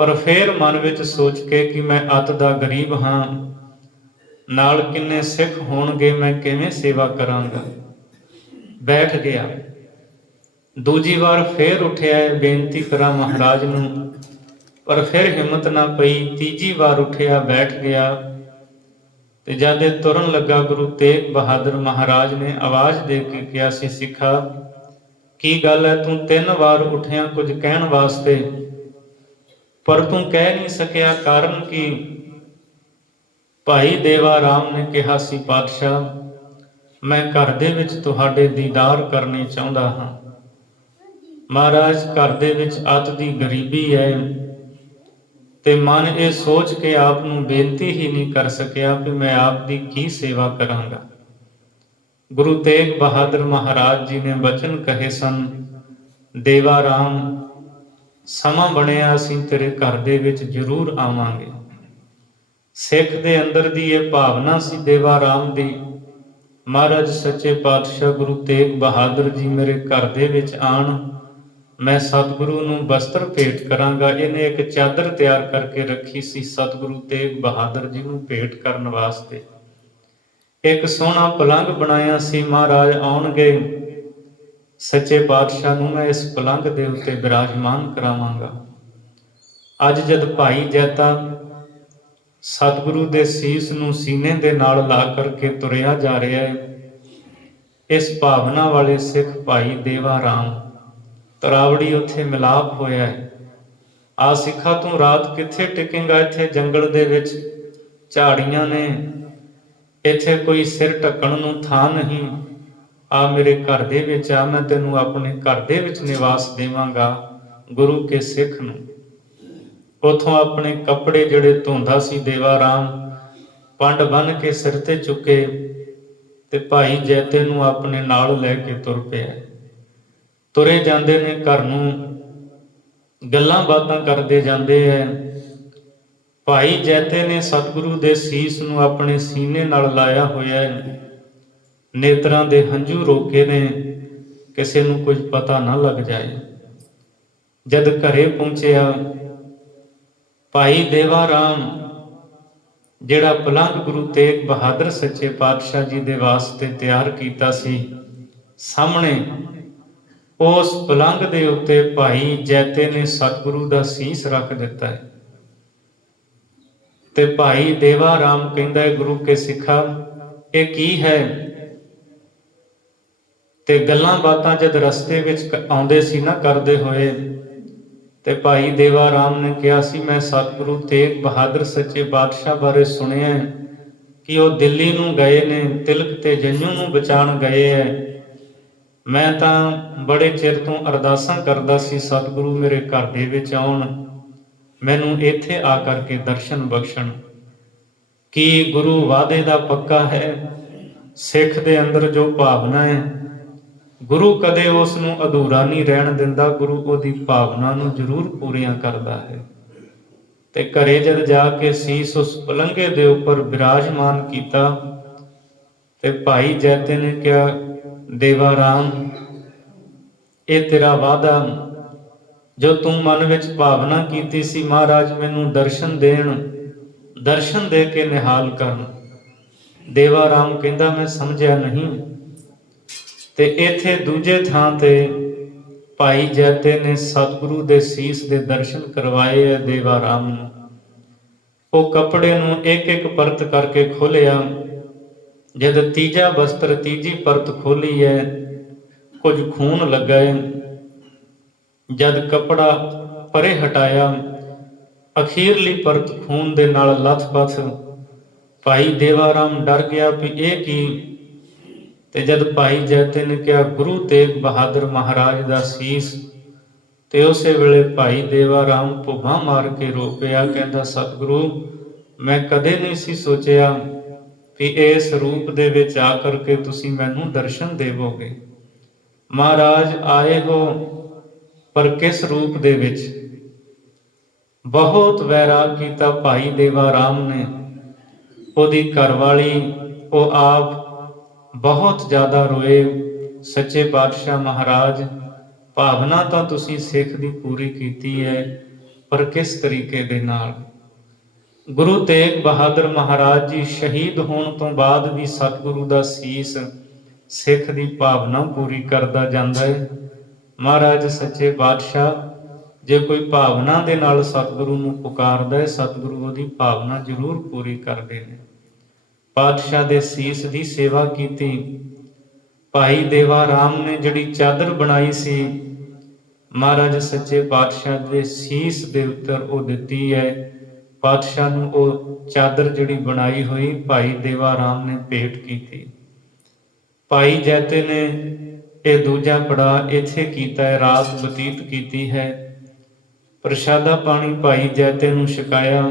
ਪਰ ਫੇਰ ਮਨ ਵਿੱਚ ਸੋਚ ਕੇ ਕਿ ਮੈਂ ਅੱਤ ਦਾ ਗਰੀਬ ਹਾਂ, ਨਾਲ ਕਿੰਨੇ ਸਿੱਖ ਹੋਣਗੇ, ਮੈਂ ਕਿਵੇਂ ਸੇਵਾ ਕਰਾਂਗਾ, ਬੈਠ ਗਿਆ। ਦੂਜੀ ਵਾਰ ਫੇਰ ਉੱਠਿਆ, ਬੇਨਤੀ ਕਰਾਂ ਮਹਾਰਾਜ ਨੂੰ, ਪਰ ਫਿਰ ਹਿੰਮਤ ਨਾ ਪਈ। ਤੀਜੀ ਵਾਰ ਉੱਠਿਆ, ਬੈਠ ਗਿਆ। ਤੇ ਜਦ ਇਹ ਤੁਰਨ ਲੱਗਾ, ਗੁਰੂ ਤੇਗ ਬਹਾਦਰ ਮਹਾਰਾਜ ਨੇ ਆਵਾਜ਼ ਦੇ ਕੇ ਕਿਹਾ ਸੀ, ਸਿੱਖਾ ਕੀ ਗੱਲ ਹੈ, ਤੂੰ 3 ਵਾਰ ਉੱਠਿਆ ਕੁਝ ਕਹਿਣ ਵਾਸਤੇ, ਪਰ ਤੂੰ ਕਹਿ ਨਹੀਂ ਸਕਿਆ, ਕਾਰਨ ਕੀ? ਭਾਈ ਦੇਵਾ ਰਾਮ ਨੇ ਕਿਹਾ ਸੀ, ਪਾਤਸ਼ਾਹ ਮੈਂ ਘਰ ਦੇ ਵਿੱਚ ਤੁਹਾਡੇ ਦੀਦਾਰ ਕਰਨੇ ਚਾਹੁੰਦਾ ਹਾਂ। ਮਹਾਰਾਜ, ਘਰ ਦੇ ਵਿੱਚ ਅੱਤ ਦੀ ਗਰੀਬੀ ਹੈ ਤੇ ਮਨ ਇਹ ਸੋਚ ਕੇ ਆਪ ਨੂੰ ਬੇਨਤੀ ਹੀ ਨਹੀਂ ਕਰ ਸਕਿਆ ਕਿ ਮੈਂ ਆਪ ਦੀ ਕੀ ਸੇਵਾ ਕਰਾਂਗਾ। ਗੁਰੂ ਤੇਗ ਬਹਾਦਰ ਮਹਾਰਾਜ ਜੀ ਨੇ ਬਚਨ ਕਹੇ ਸਨ, ਦੇਵਾ ਰਾਮ ਸਮਾਂ ਬਣਿਆ, ਅਸੀਂ ਤੇਰੇ ਘਰ ਦੇ ਵਿੱਚ ਜ਼ਰੂਰ ਆਵਾਂਗੇ। ਸਿੱਖ ਦੇ ਅੰਦਰ ਦੀ ਇਹ ਭਾਵਨਾ ਸੀ ਦੇਵਾ ਰਾਮ ਦੀ, ਮਹਾਰਾਜ ਸੱਚੇ ਪਾਤਸ਼ਾਹ ਗੁਰੂ ਤੇਗ ਬਹਾਦਰ ਜੀ ਮੇਰੇ ਘਰ ਦੇ ਵਿੱਚ ਆਣ, ਮੈਂ ਸਤਿਗੁਰੂ ਨੂੰ ਵਸਤਰ ਭੇਟ ਕਰਾਂਗਾ। ਇਹਨੇ ਇੱਕ ਚਾਦਰ ਤਿਆਰ ਕਰਕੇ ਰੱਖੀ ਸੀ ਸਤਿਗੁਰੂ ਤੇਗ ਬਹਾਦਰ ਜੀ ਨੂੰ ਭੇਟ ਕਰਨ ਵਾਸਤੇ। ਇੱਕ ਸੋਹਣਾ ਪਲੰਘ ਬਣਾਇਆ ਸੀ, ਮਹਾਰਾਜ ਆਉਣਗੇ, ਸੱਚੇ ਪਾਤਸ਼ਾਹ ਨੂੰ ਮੈਂ ਇਸ ਪਲੰਘ ਦੇ ਉੱਤੇ ਬਿਰਾਜਮਾਨ ਕਰਾਵਾਂਗਾ। ਅੱਜ ਜਦ ਭਾਈ ਜੈਤਾ ਸਤਿਗੁਰੂ ਦੇ ਸੀਸ ਨੂੰ ਸੀਨੇ ਦੇ ਨਾਲ ਲਾ ਕਰਕੇ ਤੁਰਿਆ ਜਾ ਰਿਹਾ ਹੈ, ਇਸ ਭਾਵਨਾ ਵਾਲੇ ਸਿੱਖ ਭਾਈ ਦੇਵਾ ਰਾਮ ਤਰਾਵੜੀ ਉੱਥੇ ਮਿਲਾਪ ਹੋਇਆ ਹੈ। ਆ ਸਿੱਖਾ, ਤੂੰ ਰਾਤ ਕਿੱਥੇ ਟਿਕੇਂਗਾ? ਇੱਥੇ ਜੰਗਲ ਦੇ ਵਿੱਚ ਝਾੜੀਆਂ ਨੇ, ਇੱਥੇ ਕੋਈ ਸਿਰ ਢੱਕਣ ਨੂੰ ਥਾਂ ਨਹੀਂ। ਆ ਮੇਰੇ ਘਰ ਦੇ ਵਿੱਚ ਆ, ਮੈਂ ਤੈਨੂੰ ਆਪਣੇ ਘਰ ਦੇ ਵਿੱਚ ਨਿਵਾਸ ਦੇਵਾਂਗਾ। ਗੁਰੂ ਕੇ ਸਿੱਖ ਨੂੰ ਉਥੋਂ ਆਪਣੇ ਕੱਪੜੇ ਜਿਹੜੇ ਧੋਂਦਾ ਸੀ ਦੇਵਾ ਰਾਮ, ਪੰਡ ਬੰਨ੍ਹ ਕੇ ਸਿਰ ਤੇ ਚੁੱਕੇ ਤੇ ਭਾਈ ਜੈਤੇ ਨੂੰ ਆਪਣੇ ਨਾਲ ਲੈ ਕੇ ਤੁਰ ਪਿਆ। ਤੁਰੇ ਜਾਂਦੇ ਨੇ ਘਰ ਨੂੰ, ਗੱਲਾਂ ਬਾਤਾਂ ਕਰਦੇ ਜਾਂਦੇ ਐ। ਭਾਈ ਜੈਤੇ ਨੇ ਸਤਿਗੁਰੂ ਦੇ ਸੀਸ ਨੂੰ ਆਪਣੇ ਸੀਨੇ ਨਾਲ ਲਾਇਆ ਹੋਇਆ ਹੈ, ਨੇਤਰਾਂ ਦੇ ਹੰਝੂ ਰੋਕੇ ਨੇ, ਕਿਸੇ ਨੂੰ ਕੁਝ ਪਤਾ ਨਾ ਲੱਗ ਜਾਏ। ਜਦ ਘਰੇ ਪਹੁੰਚਿਆ, ਭਾਈ ਦੇਵਾ ਰਾਮ ਜਿਹੜਾ ਪਲੰਘ ਗੁਰੂ ਤੇਗ ਬਹਾਦਰ ਸੱਚੇ ਪਾਤਸ਼ਾਹ ਜੀ ਦੇ ਵਾਸਤੇ ਤਿਆਰ ਕੀਤਾ ਸੀ, ਸਾਹਮਣੇ ਉਸ ਪਲੰਘ ਦੇ ਉੱਤੇ ਭਾਈ ਜੈਤੇ ਨੇ ਸਤਿਗੁਰੂ ਦਾ ਸੀਸ ਰੱਖ ਦਿੱਤਾ ਹੈ। ਤੇ ਭਾਈ ਦੇਵਾ ਰਾਮ ਕਹਿੰਦਾ ਹੈ, ਗੁਰੂ ਕੇ ਸਿੱਖਾ ਇਹ ਕੀ ਹੈ। ਤੇ ਗੱਲਾਂ ਬਾਤਾਂ ਜਦ ਰਸਤੇ ਵਿੱਚ ਆਉਂਦੇ ਸੀ ਨਾ ਕਰਦੇ ਹੋਏ, ਤੇ ਭਾਈ ਦੇਵਾ ਰਾਮ ਨੇ ਕਿਹਾ ਸੀ, ਮੈਂ ਸਤਿਗੁਰੂ ਤੇਗ ਬਹਾਦਰ ਸੱਚੇ ਪਾਤਸ਼ਾਹ ਬਾਰੇ ਸੁਣਿਆ ਕਿ ਉਹ ਦਿੱਲੀ ਨੂੰ ਗਏ ਨੇ, ਤਿਲਕ ਤੇ ਜੰਝੂ ਨੂੰ ਬਚਾਉਣ ਗਏ ਹੈ। ਮੈਂ ਤਾਂ ਬੜੇ ਚਿਰ ਤੋਂ ਅਰਦਾਸਾਂ ਕਰਦਾ ਸੀ ਸਤਿਗੁਰੂ ਮੇਰੇ ਘਰ ਦੇ ਵਿੱਚ ਆਉਣ, ਮੈਨੂੰ ਇੱਥੇ ਆ ਕਰਕੇ ਦਰਸ਼ਨ ਬਖਸ਼ਣ। ਕੀ ਗੁਰੂ ਵਾਅਦੇ ਦਾ ਪੱਕਾ ਹੈ। ਸਿੱਖ ਦੇ ਅੰਦਰ ਜੋ ਭਾਵਨਾ ਹੈ, ਗੁਰੂ ਕਦੇ ਉਸ ਨੂੰ ਅਧੂਰਾ ਨਹੀਂ ਰਹਿਣ ਦਿੰਦਾ। ਗੁਰੂ ਉਹਦੀ ਭਾਵਨਾ ਨੂੰ ਜ਼ਰੂਰ ਪੂਰੀਆਂ ਕਰਦਾ ਹੈ। ਤੇ ਘਰੇ ਜਦ ਜਾ ਕੇ ਸੀਸ ਉਸ ਪਲੰਘੇ ਦੇ ਉੱਪਰ ਬਿਰਾਜਮਾਨ ਕੀਤਾ, ਤੇ ਭਾਈ ਜੈਤੇ ਨੇ ਕਿਹਾ, ਦੇਵਾ ਰਾਮ, ਇਹ ਤੇਰਾ ਵਾਅਦਾ ਜੋ ਤੂੰ ਮਨ ਵਿੱਚ ਭਾਵਨਾ ਕੀਤੀ ਸੀ, ਮਹਾਰਾਜ ਮੈਨੂੰ ਦਰਸ਼ਨ ਦੇਣ, ਦਰਸ਼ਨ ਦੇ ਕੇ ਨਿਹਾਲ ਕਰਨ। ਦੇਵਾ ਰਾਮ ਕਹਿੰਦਾ, ਮੈਂ ਸਮਝਿਆ ਨਹੀਂ। ਤੇ ਇੱਥੇ ਦੂਜੇ ਥਾਂ ਤੇ ਭਾਈ ਜੈਤੇ ਨੇ ਸਤਿਗੁਰੂ ਦੇ ਸੀਸ ਦੇ ਦਰਸ਼ਨ ਕਰਵਾਏ ਹੈ ਦੇਵਾ ਰਾਮ ਨੂੰ। ਉਹ ਕੱਪੜੇ ਨੂੰ ਇੱਕ ਇੱਕ ਪਰਤ ਕਰਕੇ ਖੋਲਿਆ। ਜਦ ਤੀਜਾ ਵਸਤਰ, ਤੀਜੀ ਪਰਤ ਖੋਲੀ ਹੈ, ਕੁਝ ਖੂਨ ਲੱਗਾ ਹੈ। ਜਦ ਕੱਪੜਾ ਪਰੇ ਹਟਾਇਆ, ਅਖੀਰਲੀ ਪਰਤ ਖੂਨ ਦੇ ਨਾਲ ਲੱਥ-ਪੱਥ। ਭਾਈ ਦੇਵਾ ਰਾਮ ਡਰ ਗਿਆ ਵੀ ਇਹ ਕੀ। ਤੇ ਜਦ ਭਾਈ ਜੈਤੇ ਨੇ ਕਿਹਾ, ਗੁਰੂ ਤੇਗ ਬਹਾਦਰ ਮਹਾਰਾਜ ਦਾ ਸੀਸ, ਤੇ ਉਸੇ ਵੇਲੇ ਭਾਈ ਦੇਵਾ ਰਾਮ ਭੁੱਬਾਂ ਮਾਰ ਕੇ ਰੋ ਪਿਆ। ਕਹਿੰਦਾ, ਸਤਿਗੁਰੂ, ਮੈਂ ਕਦੇ ਨਹੀਂ ਸੀ ਸੋਚਿਆ ਵੀ ਇਸ ਰੂਪ ਦੇ ਵਿੱਚ ਆ ਕਰਕੇ ਤੁਸੀਂ ਮੈਨੂੰ ਦਰਸ਼ਨ ਦੇਵੋਗੇ। ਮਹਾਰਾਜ ਆਏ ਹੋ, ਪਰ ਕਿਸ ਰੂਪ ਦੇ ਵਿੱਚ। ਬਹੁਤ ਵੈਰਾਗ ਕੀਤਾ ਭਾਈ ਦੇਵਾ ਰਾਮ ਨੇ। ਉਹਦੀ ਘਰਵਾਲੀ, ਉਹ ਆਪ ਬਹੁਤ ਜ਼ਿਆਦਾ ਰੋਏ। ਸੱਚੇ ਪਾਤਸ਼ਾਹ ਮਹਾਰਾਜ, ਭਾਵਨਾ ਤਾਂ ਤੁਸੀਂ ਸਿੱਖ ਦੀ ਪੂਰੀ ਕੀਤੀ ਹੈ, ਪਰ ਕਿਸ ਤਰੀਕੇ ਦੇ ਨਾਲ। ਗੁਰੂ ਤੇਗ ਬਹਾਦਰ ਮਹਾਰਾਜ ਜੀ ਸ਼ਹੀਦ ਹੋਣ ਤੋਂ ਬਾਅਦ ਵੀ ਸਤਿਗੁਰੂ ਦਾ ਸੀਸ ਸਿੱਖ ਦੀ ਭਾਵਨਾ ਪੂਰੀ ਕਰਦਾ ਜਾਂਦਾ ਹੈ। ਮਹਾਰਾਜ ਸੱਚੇ ਪਾਤਸ਼ਾਹ ਜੇ ਕੋਈ ਭਾਵਨਾ ਦੇ ਨਾਲ ਸਤਿਗੁਰੂ ਨੂੰ ਪੁਕਾਰਦਾ ਹੈ, ਸਤਿਗੁਰੂ ਉਹਦੀ ਭਾਵਨਾ ਜ਼ਰੂਰ ਪੂਰੀ ਕਰਦੇ ਨੇ। ਪਾਤਸ਼ਾਹ ਦੇ ਸੀਸ ਦੀ ਸੇਵਾ ਕੀਤੀ। ਭਾਈ ਦੇਵਾ ਰਾਮ ਨੇ ਜਿਹੜੀ ਚਾਦਰ ਬਣਾਈ ਸੀ, ਮਹਾਰਾਜ ਸੱਚੇ ਪਾਤਸ਼ਾਹ ਦੇ ਸੀਸ ਦੇ ਉੱਤੇ ਉਹ ਦਿੱਤੀ ਹੈ। ਪਾਤਸ਼ਾਹ ਨੂੰ ਉਹ ਚਾਦਰ ਜਿਹੜੀ ਬਣਾਈ ਹੋਈ ਭਾਈ ਦੇਵਾ ਰਾਮ ਨੇ ਭੇਟ ਕੀਤੀ। ਭਾਈ ਜੈਤੇ ਨੇ ਇਹ ਦੂਜਾ ਪੜਾਅ ਇੱਥੇ ਕੀਤਾ ਹੈ, ਰਾਤ ਬਤੀਤ ਕੀਤੀ ਹੈ। ਪ੍ਰਸ਼ਾਦਾ ਪਾਣੀ ਭਾਈ ਜੈਤੇ ਨੂੰ ਛਕਾਇਆ।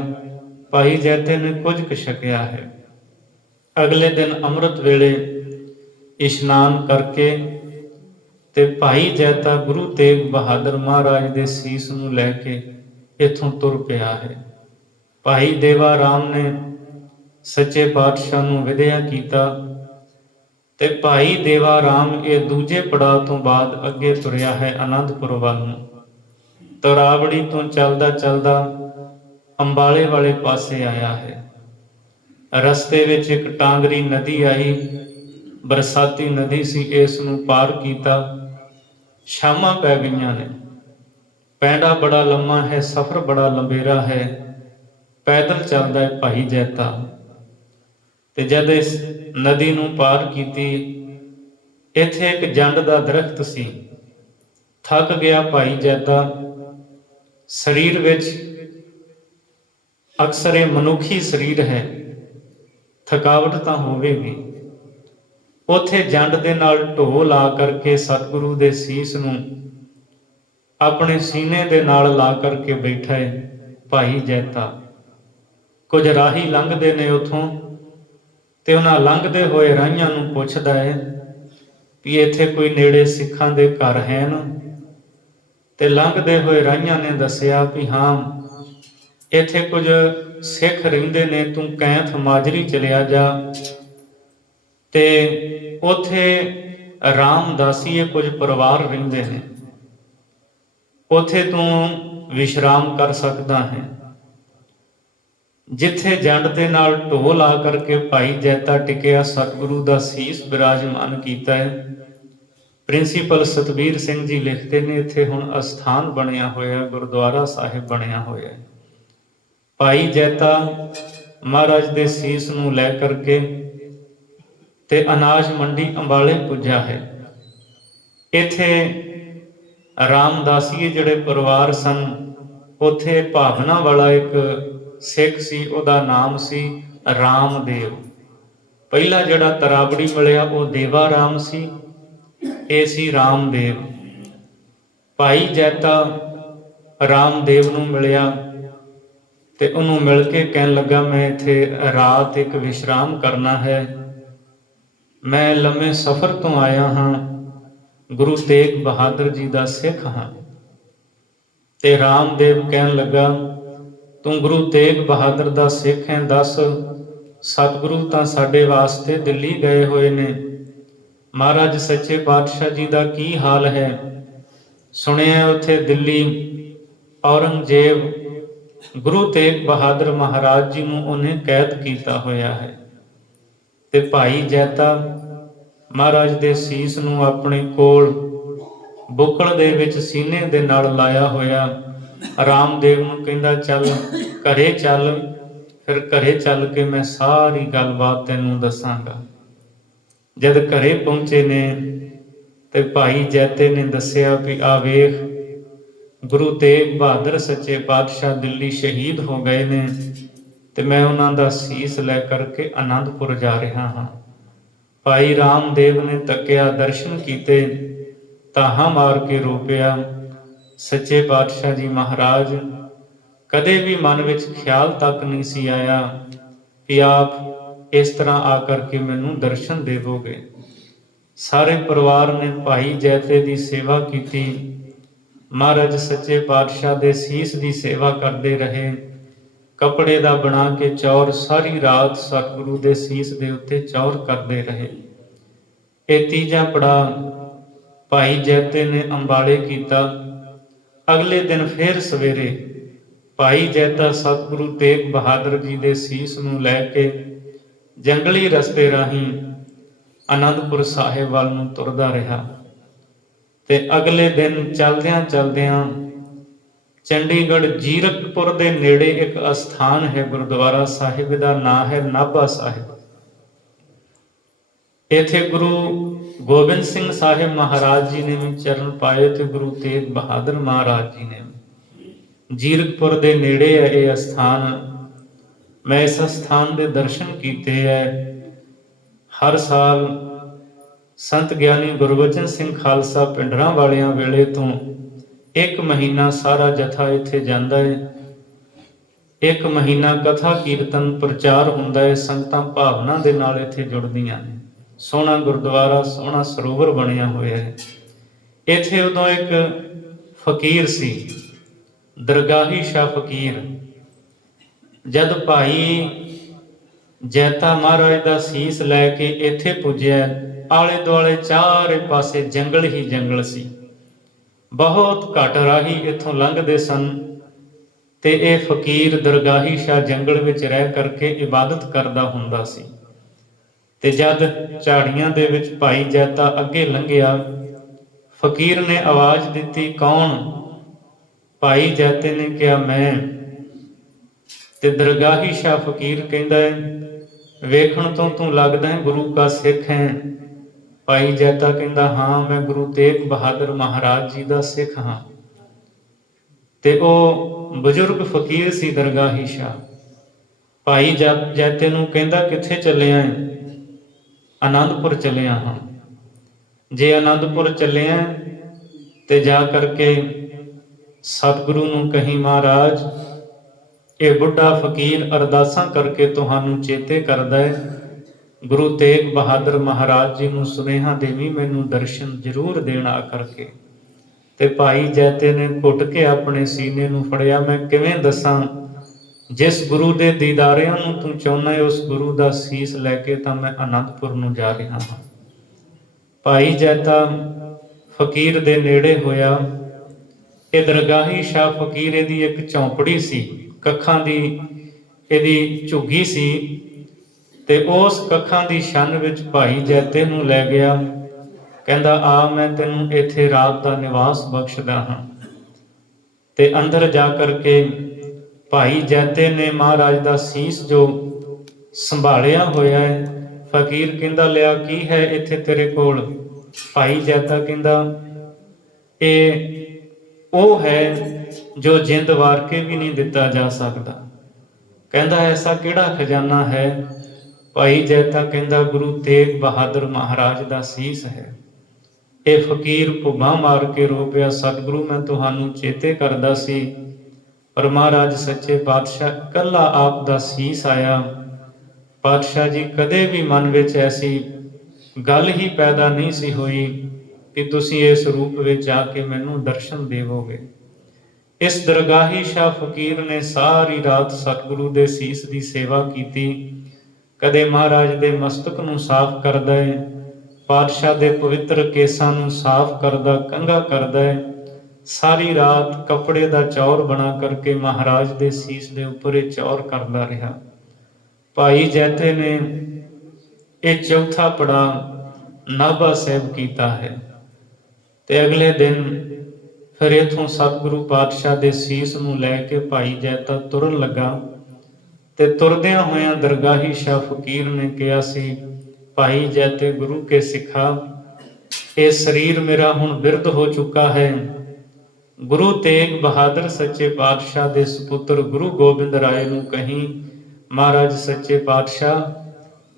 ਭਾਈ ਜੈਤੇ ਨੇ ਕੁਝ ਕੁ ਛਕਿਆ ਹੈ। ਅਗਲੇ ਦਿਨ ਅੰਮ੍ਰਿਤ ਵੇਲੇ ਇਸ਼ਨਾਨ ਕਰਕੇ ਤੇ ਭਾਈ ਜੈਤਾ ਗੁਰੂ ਤੇਗ ਬਹਾਦਰ ਮਹਾਰਾਜ ਦੇ ਸੀਸ ਨੂੰ ਲੈ ਕੇ ਇੱਥੋਂ ਤੁਰ ਪਿਆ ਹੈ। ਭਾਈ ਦੇਵਾ ਰਾਮ ਨੇ ਸੱਚੇ ਪਾਤਸ਼ਾਹ ਨੂੰ ਵਿਦਿਆ ਕੀਤਾ ਤੇ ਭਾਈ ਦੇਵਾ ਰਾਮ ਇਹ ਦੂਜੇ ਪੜਾਅ ਤੋਂ ਬਾਅਦ ਅੱਗੇ ਤੁਰਿਆ ਹੈ ਆਨੰਦਪੁਰ ਵੱਲ ਨੂੰ। ਤਰਾਵੜੀ ਤੋਂ ਚੱਲਦਾ ਚੱਲਦਾ ਅੰਬਾਲੇ ਵਾਲੇ ਪਾਸੇ ਆਇਆ ਹੈ। ਰਸਤੇ ਵਿੱਚ ਇੱਕ ਟਾਂਗਰੀ ਨਦੀ ਆਈ, ਬਰਸਾਤੀ ਨਦੀ ਸੀ। ਇਸ ਨੂੰ ਪਾਰ ਕੀਤਾ। ਸ਼ਾਮਾਂ ਪੈ ਗਈਆਂ ਨੇ। ਪੈਂਡਾ ਬੜਾ ਲੰਮਾ ਹੈ, ਸਫ਼ਰ ਬੜਾ ਲੰਬੇਰਾ ਹੈ। ਪੈਦਲ ਚੱਲਦਾ ਹੈ ਭਾਈ ਜੈਤਾ। ਤੇ ਜਦ ਇਸ ਨਦੀ ਨੂੰ ਪਾਰ ਕੀਤੀ, ਇੱਥੇ ਇੱਕ ਜੰਡ ਦਾ ਦਰਖਤ ਸੀ। ਥੱਕ ਗਿਆ ਭਾਈ ਜੈਤਾ। ਸਰੀਰ ਵਿੱਚ ਅਕਸਰ ਇਹ ਮਨੁੱਖੀ ਸਰੀਰ ਹੈ, ਥਕਾਵਟ ਤਾਂ ਹੋਵੇਗੀ। ਉੱਥੇ ਜੰਡ ਦੇ ਨਾਲ ਢੋ ਲਾ ਕਰਕੇ ਸਤਿਗੁਰੂ ਦੇ ਸੀਸ ਨੂੰ ਆਪਣੇ ਸੀਨੇ ਦੇ ਨਾਲ ਲਾ ਕਰਕੇ ਬੈਠਾ ਹੈ ਭਾਈ ਜੈਤਾ। ਕੁਝ ਰਾਹੀ ਲੰਘਦੇ ਨੇ ਉੱਥੋਂ, ਤੇ ਉਹਨਾਂ ਲੰਘਦੇ ਹੋਏ ਰਾਹੀਆਂ ਨੂੰ ਪੁੱਛਦਾ ਹੈ ਵੀ ਇੱਥੇ ਕੋਈ ਨੇੜੇ ਸਿੱਖਾਂ ਦੇ ਘਰ ਹਨ। ਤੇ ਲੰਘਦੇ ਹੋਏ ਰਾਹੀਆਂ ਨੇ ਦੱਸਿਆ ਵੀ ਹਾਂ, ਇੱਥੇ ਕੁਝ ਸਿੱਖ ਰਹਿੰਦੇ ਨੇ, ਤੂੰ ਕੈਂਥ ਮਾਜਰੀ ਚਲਿਆ ਜਾ ਤੇ ਉੱਥੇ ਰਾਮਦਾਸੀਏ ਕੁਝ ਪਰਿਵਾਰ ਰਹਿੰਦੇ ਨੇ, ਉੱਥੇ ਤੂੰ ਵਿਸ਼ਰਾਮ ਕਰ ਸਕਦਾ ਹੈ। ਜਿੱਥੇ ਜੰਡ ਦੇ ਨਾਲ ਢੋ ਲਾ ਕਰਕੇ ਭਾਈ ਜੈਤਾ ਟਿਕਿਆ, ਸਤਿਗੁਰੂ ਦਾ ਸੀਸ ਬਿਰਾਜਮਾਨ ਕੀਤਾ ਹੈ। ਪ੍ਰਿੰਸੀਪਲ ਸਤਬੀਰ ਸਿੰਘ ਜੀ ਲਿਖਦੇ ਨੇ, ਇੱਥੇ ਹੁਣ ਅਸਥਾਨ ਬਣਿਆ ਹੋਇਆ, ਗੁਰਦੁਆਰਾ ਸਾਹਿਬ ਬਣਿਆ ਹੋਇਆ ਹੈ। ਭਾਈ ਜੈਤਾ ਮਹਾਰਾਜ ਦੇ ਸੀਸ ਨੂੰ ਲੈ ਕਰਕੇ ਤੇ ਅਨਾਜ ਮੰਡੀ ਅੰਬਾਲੇ ਪੁੱਜਾ ਹੈ। ਇੱਥੇ ਰਾਮਦਾਸੀਏ ਜਿਹੜੇ ਪਰਿਵਾਰ ਸਨ, ਉੱਥੇ ਭਾਵਨਾ ਵਾਲਾ ਇੱਕ ਸਿੱਖ ਸੀ, ਉਹਦਾ ਨਾਮ ਸੀ ਰਾਮਦੇਵ। ਪਹਿਲਾ ਜਿਹੜਾ ਤਰਾਵੜੀ ਮਿਲਿਆ ਉਹ ਦੇਵਾ ਰਾਮ ਸੀ, ਇਹ ਸੀ ਰਾਮਦੇਵ। ਭਾਈ ਜੈਤਾ ਰਾਮਦੇਵ ਨੂੰ ਮਿਲਿਆ ਤੇ ਉਹਨੂੰ ਮਿਲ ਕੇ ਕਹਿਣ ਲੱਗਾ, ਮੈਂ ਇੱਥੇ ਰਾਤ ਇੱਕ ਵਿਸ਼ਰਾਮ ਕਰਨਾ ਹੈ, ਮੈਂ ਲੰਮੇ ਸਫ਼ਰ ਤੋਂ ਆਇਆ ਹਾਂ, ਗੁਰੂ ਤੇਗ ਬਹਾਦਰ ਜੀ ਦਾ ਸਿੱਖ ਹਾਂ। ਤੇ ਰਾਮਦੇਵ ਕਹਿਣ ਲੱਗਾ, ਤੂੰ ਗੁਰੂ ਤੇਗ ਬਹਾਦਰ ਦਾ ਸਿੱਖ ਹੈ, ਦੱਸ ਸਤਿਗੁਰੂ ਤਾਂ ਸਾਡੇ ਵਾਸਤੇ ਦਿੱਲੀ ਗਏ ਹੋਏ ਨੇ, ਮਹਾਰਾਜ ਸੱਚੇ ਪਾਤਸ਼ਾਹ ਜੀ ਦਾ ਕੀ ਹਾਲ ਹੈ? ਸੁਣਿਆ ਉੱਥੇ ਦਿੱਲੀ ਔਰੰਗਜ਼ੇਬ ਗੁਰੂ ਤੇਗ ਬਹਾਦਰ ਮਹਾਰਾਜ ਜੀ ਨੂੰ ਉਹਨੇ ਕੈਦ ਕੀਤਾ ਹੋਇਆ ਹੈ। ਤੇ ਭਾਈ ਜੈਤਾ ਮਹਾਰਾਜ ਦੇ ਸੀਸ ਨੂੰ ਆਪਣੇ ਕੋਲ ਬੁੱਕਲ ਦੇ ਵਿੱਚ ਸੀਨੇ ਦੇ ਨਾਲ ਲਾਇਆ ਹੋਇਆ ਰਾਮਦੇਵ ਨੂੰ ਕਹਿੰਦਾ, ਚੱਲ ਘਰੇ ਚੱਲ, ਫਿਰ ਘਰੇ ਚੱਲ ਕੇ ਮੈਂ ਸਾਰੀ ਗੱਲਬਾਤ ਤੈਨੂੰ ਦੱਸਾਂਗਾ। ਜਦ ਘਰੇ ਪਹੁੰਚੇ ਨੇ ਤੇ ਭਾਈ ਜੈਤੇ ਨੇ ਦੱਸਿਆ ਵੀ ਆ ਵੇਖ, ਗੁਰੂ ਤੇਗ ਬਹਾਦਰ ਸੱਚੇ ਪਾਤਸ਼ਾਹ ਦਿੱਲੀ ਸ਼ਹੀਦ ਹੋ ਗਏ ਨੇ ਤੇ ਮੈਂ ਉਹਨਾਂ ਦਾ ਸੀਸ ਲੈ ਕਰਕੇ ਆਨੰਦਪੁਰ ਜਾ ਰਿਹਾ ਹਾਂ। ਭਾਈ ਰਾਮਦੇਵ ਨੇ ਤੱਕਿਆ, ਦਰਸ਼ਨ ਕੀਤੇ, ਤਾਹਾਂ ਮਾਰ ਕੇ ਰੋ ਪਿਆ। ਸੱਚੇ ਪਾਤਸ਼ਾਹ ਜੀ ਮਹਾਰਾਜ ਕਦੇ ਵੀ ਮਨ ਵਿੱਚ ਖਿਆਲ ਤੱਕ ਨਹੀਂ ਸੀ ਆਇਆ ਕਿ ਆਪ ਇਸ ਤਰ੍ਹਾਂ ਆ ਕਰਕੇ ਮੈਨੂੰ ਦਰਸ਼ਨ ਦੇਵੋਗੇ। ਸਾਰੇ ਪਰਿਵਾਰ ਨੇ ਭਾਈ ਜੈਤੇ ਦੀ ਸੇਵਾ ਕੀਤੀ, ਮਹਾਰਾਜ ਸੱਚੇ ਪਾਤਸ਼ਾਹ ਦੇ ਸੀਸ ਦੀ ਸੇਵਾ ਕਰਦੇ ਰਹੇ। ਕੱਪੜੇ ਦਾ ਬਣਾ ਕੇ ਚੌਰ ਸਾਰੀ ਰਾਤ ਸਤਿਗੁਰੂ ਦੇ ਸੀਸ ਦੇ ਉੱਤੇ ਚੌਰ ਕਰਦੇ ਰਹੇ। ਇਹ ਤੀਜਾ ਪੜਾਅ ਭਾਈ ਜੈਤੇ ਨੇ ਅੰਬਾਲੇ ਕੀਤਾ। ਅਗਲੇ ਦਿਨ ਫਿਰ ਸਵੇਰੇ ਭਾਈ ਜੈਤਾ ਸਤਿਗੁਰੂ ਤੇਗ ਬਹਾਦਰ ਜੀ ਦੇ ਸੀਸ ਨੂੰ ਲੈ ਕੇ ਜੰਗਲੀ ਰਸਤੇ ਰਾਹੀਂ ਆਨੰਦਪੁਰ ਸਾਹਿਬ ਵੱਲ ਨੂੰ ਤੁਰਦਾ ਰਿਹਾ। ਤੇ ਅਗਲੇ ਦਿਨ ਚਲਦਿਆਂ ਚਲਦਿਆਂ ਚੰਡੀਗੜ੍ਹ ਜੀਰਕਪੁਰ ਦੇ ਨੇੜੇ ਇੱਕ ਅਸਥਾਨ ਹੈ ਗੁਰਦੁਆਰਾ ਸਾਹਿਬ, ਦਾ ਨਾਂ ਹੈ ਨਾਭਾ ਸਾਹਿਬ। ਇੱਥੇ ਗੁਰੂ ਗੋਬਿੰਦ ਸਿੰਘ ਸਾਹਿਬ ਮਹਾਰਾਜ ਜੀ ਨੇ ਵੀ ਚਰਨ ਪਾਏ ਤੇ ਗੁਰੂ ਤੇਗ ਬਹਾਦਰ ਮਹਾਰਾਜ ਜੀ ਨੇ। ਜੀਰਕਪੁਰ ਦੇ ਨੇੜੇ ਹੈ ਇਹ ਅਸਥਾਨ। ਮੈਂ ਇਸ ਅਸਥਾਨ ਦੇ ਦਰਸ਼ਨ ਕੀਤੇ ਹੈ। ਹਰ ਸਾਲ ਸੰਤ ਗਿਆਨੀ ਗੁਰਬਚਨ ਸਿੰਘ ਖਾਲਸਾ ਪਿੰਡਰਾਂ ਵਾਲਿਆਂ ਵੇਲੇ ਤੋਂ 1 ਮਹੀਨਾ ਸਾਰਾ ਜਥਾ ਇੱਥੇ ਜਾਂਦਾ ਹੈ। 1 ਮਹੀਨਾ ਕਥਾ ਕੀਰਤਨ ਪ੍ਰਚਾਰ ਹੁੰਦਾ ਹੈ। ਸੰਗਤਾਂ ਭਾਵਨਾ ਦੇ ਨਾਲ ਇੱਥੇ ਜੁੜਦੀਆਂ ਨੇ। ਸੋਹਣਾ ਗੁਰਦੁਆਰਾ, ਸੋਹਣਾ ਸਰੋਵਰ ਬਣਿਆ ਹੋਇਆ ਹੈ। ਇੱਥੇ ਉਦੋਂ ਇੱਕ ਫਕੀਰ ਸੀ, ਦਰਗਾਹੀ ਸ਼ਾਹ ਫਕੀਰ। ਜਦ ਭਾਈ ਜੈਤਾ ਮਹਾਰਾਜ ਦਾ ਸੀਸ ਲੈ ਕੇ ਇੱਥੇ ਪੁੱਜਿਆ, ਆਲੇ ਦੁਆਲੇ ਚਾਰੇ ਪਾਸੇ ਜੰਗਲ ਹੀ ਜੰਗਲ ਸੀ। ਬਹੁਤ ਘੱਟ ਰਾਹੀ ਇੱਥੋਂ ਲੰਘਦੇ ਸਨ ਤੇ ਇਹ ਫਕੀਰ ਦਰਗਾਹੀ ਸ਼ਾਹ ਜੰਗਲ ਵਿੱਚ ਰਹਿ ਕਰਕੇ ਇਬਾਦਤ ਕਰਦਾ ਹੁੰਦਾ ਸੀ। ਤੇ ਜਦ ਝਾੜੀਆਂ ਦੇ ਵਿੱਚ ਭਾਈ ਜੈਤਾ ਅੱਗੇ ਲੰਘਿਆ, ਫਕੀਰ ਨੇ ਆਵਾਜ਼ ਦਿੱਤੀ, ਕੌਣ? ਭਾਈ ਜੈਤੇ ਨੇ ਕਿਹਾ, ਮੈਂ। ਤੇ ਦਰਗਾਹੀ ਸ਼ਾਹ ਫਕੀਰ ਕਹਿੰਦਾ ਹੈ, ਵੇਖਣ ਤੋਂ ਤੂੰ ਲੱਗਦਾ ਹੈ ਗੁਰੂ ਦਾ ਸਿੱਖ ਹੈ। ਭਾਈ ਜੈਤਾ ਕਹਿੰਦਾ, ਹਾਂ ਮੈਂ ਗੁਰੂ ਤੇਗ ਬਹਾਦਰ ਮਹਾਰਾਜ ਜੀ ਦਾ ਸਿੱਖ ਹਾਂ। ਤੇ ਉਹ ਬਜ਼ੁਰਗ ਫਕੀਰ ਸੀ ਦਰਗਾਹੀ ਸ਼ਾਹ। ਭਾਈ ਜੈਤੇ ਨੂੰ ਕਹਿੰਦਾ, ਕਿੱਥੇ ਚੱਲਿਆ ਹੈ? ਆਨੰਦਪੁਰ ਚੱਲਿਆ ਹਾਂ। ਜੇ ਆਨੰਦਪੁਰ ਚੱਲਿਆ ਤੇ ਜਾ ਕਰਕੇ ਸਤਿਗੁਰੂ ਨੂੰ ਕਹੀਂ, ਮਹਾਰਾਜ ਇਹ ਬੁੱਢਾ ਫਕੀਰ ਅਰਦਾਸਾਂ ਕਰਕੇ ਤੁਹਾਨੂੰ ਚੇਤੇ ਕਰਦਾ ਹੈ, ਗੁਰੂ ਤੇਗ ਬਹਾਦਰ ਮਹਾਰਾਜ ਜੀ ਨੂੰ ਸੁਨੇਹਾ ਦੇਵੀ, ਮੈਨੂੰ ਦਰਸ਼ਨ ਜ਼ਰੂਰ ਦੇਣਾ ਕਰਕੇ। ਤੇ ਭਾਈ ਜੈਤੇ ਨੇ ਘੁੱਟ ਕੇ ਆਪਣੇ ਸੀਨੇ ਨੂੰ ਫੜਿਆ, ਮੈਂ ਕਿਵੇਂ ਦੱਸਾਂ, ਜਿਸ ਗੁਰੂ ਦੇ ਦੀਦਾਰਿਆਂ ਨੂੰ ਤੂੰ ਚਾਹੁੰਦਾ ਹੈ, ਉਸ ਗੁਰੂ ਦਾ ਸੀਸ ਲੈ ਕੇ ਤਾਂ ਮੈਂ ਆਨੰਦਪੁਰ ਨੂੰ ਜਾ ਰਿਹਾ ਹਾਂ। ਭਾਈ ਜੈਤਾ ਫਕੀਰ ਦੇ ਨੇੜੇ ਹੋਇਆ। ਇਹ ਦਰਗਾਹੀ ਸ਼ਾਹ ਫਕੀਰ, ਇਹਦੀ ਇੱਕ ਝੌਂਪੜੀ ਸੀ, ਕੱਖਾਂ ਦੀ ਇਹਦੀ ਝੁੱਗੀ ਸੀ। ਤੇ ਉਸ ਕੱਖਾਂ ਦੀ ਛੰਨ ਵਿੱਚ ਭਾਈ ਜੈਤੇ ਨੂੰ ਲੈ ਗਿਆ। ਕਹਿੰਦਾ, ਆ ਮੈਂ ਤੈਨੂੰ ਇੱਥੇ ਰਾਤ ਦਾ ਨਿਵਾਸ ਬਖਸ਼ਦਾ ਹਾਂ। ਤੇ ਅੰਦਰ ਜਾ ਕਰਕੇ ਭਾਈ ਜੈਤੇ ਨੇ ਮਹਾਰਾਜ ਦਾ ਸੀਸ ਜੋ ਸੰਭਾਲਿਆ ਹੋਇਆ ਹੈ, ਫਕੀਰ ਕਹਿੰਦਾ, ਲਿਆ ਕੀ ਹੈ ਇੱਥੇ ਤੇਰੇ ਕੋਲ? ਭਾਈ ਜੈਤਾ ਕਹਿੰਦਾ, ਇਹ ਉਹ ਹੈ ਜੋ ਜਿੰਦ ਵਾਰ ਕੇ ਵੀ ਨਹੀਂ ਦਿੱਤਾ ਜਾ ਸਕਦਾ। ਕਹਿੰਦਾ, ਐਸਾ ਕਿਹੜਾ ਖਜ਼ਾਨਾ ਹੈ? ਭਾਈ ਜੈਤਾ ਕਹਿੰਦਾ, ਗੁਰੂ ਤੇਗ ਬਹਾਦਰ ਮਹਾਰਾਜ ਦਾ ਸੀਸ ਹੈ। ਇਹ ਫਕੀਰ ਭੁੱਬਾਂ ਮਾਰ ਕੇ ਰੋ ਪਿਆ, ਸਤਿਗੁਰੂ ਮੈਂ ਤੁਹਾਨੂੰ ਚੇਤੇ ਕਰਦਾ ਸੀ, ਪਰ ਮਹਾਰਾਜ ਸੱਚੇ ਪਾਤਸ਼ਾਹ ਇਕੱਲਾ ਆਪ ਦਾ ਸੀਸ ਆਇਆ। ਪਾਤਸ਼ਾਹ ਜੀ, ਕਦੇ ਵੀ ਮਨ ਵਿੱਚ ਐਸੀ ਗੱਲ ਹੀ ਪੈਦਾ ਨਹੀਂ ਸੀ ਹੋਈ ਕਿ ਤੁਸੀਂ ਇਸ ਰੂਪ ਵਿੱਚ ਆ ਕੇ ਮੈਨੂੰ ਦਰਸ਼ਨ ਦੇਵੋਗੇ। ਇਸ ਦਰਗਾਹੀ ਸ਼ਾਹ ਫਕੀਰ ਨੇ ਸਾਰੀ ਰਾਤ ਸਤਿਗੁਰੂ ਦੇ ਸੀਸ ਦੀ ਸੇਵਾ ਕੀਤੀ। ਕਦੇ ਮਹਾਰਾਜ ਦੇ ਮਸਤਕ ਨੂੰ ਸਾਫ਼ ਕਰਦਾ ਹੈ, ਪਾਤਸ਼ਾਹ ਦੇ ਪਵਿੱਤਰ ਕੇਸਾਂ ਨੂੰ ਸਾਫ਼ ਕਰਦਾ, ਕੰਘਾ ਕਰਦਾ ਹੈ। ਸਾਰੀ ਰਾਤ ਕੱਪੜੇ ਦਾ ਚੌਰ ਬਣਾ ਕਰਕੇ ਮਹਾਰਾਜ ਦੇ ਸੀਸ ਦੇ ਉੱਪਰ ਇਹ ਚੌਰ ਕਰਦਾ ਰਿਹਾ। ਭਾਈ ਜੈਤੇ ਨੇ ਇਹ ਚੌਥਾ ਪੜਾਅ ਨਾਭਾ ਸਾਹਿਬ ਕੀਤਾ ਹੈ। ਤੇ ਅਗਲੇ ਦਿਨ ਫਿਰ ਇੱਥੋਂ ਸਤਿਗੁਰੂ ਪਾਤਸ਼ਾਹ ਦੇ ਸੀਸ ਨੂੰ ਲੈ ਕੇ ਭਾਈ ਜੈਤਾ ਤੁਰਨ ਲੱਗਾ। ਤੇ ਤੁਰਦਿਆਂ ਹੋਇਆਂ ਦਰਗਾਹੀ ਸ਼ਾਹ ਫਕੀਰ ਨੇ ਕਿਹਾ ਸੀ, ਭਾਈ ਜੈਤੇ ਗੁਰੂ ਕੇ ਸਿੱਖਾ, ਇਹ ਸਰੀਰ ਮੇਰਾ ਹੁਣ ਬਿਰਧ ਹੋ ਚੁੱਕਾ ਹੈ। ਗੁਰੂ ਤੇਗ ਬਹਾਦਰ ਸੱਚੇ ਪਾਤਸ਼ਾਹ ਦੇ ਸੁਪੁੱਤਰ ਗੁਰੂ ਗੋਬਿੰਦ ਰਾਏ ਨੂੰ ਕਹੀਂ, ਮਹਾਰਾਜ ਸੱਚੇ ਪਾਤਸ਼ਾਹ,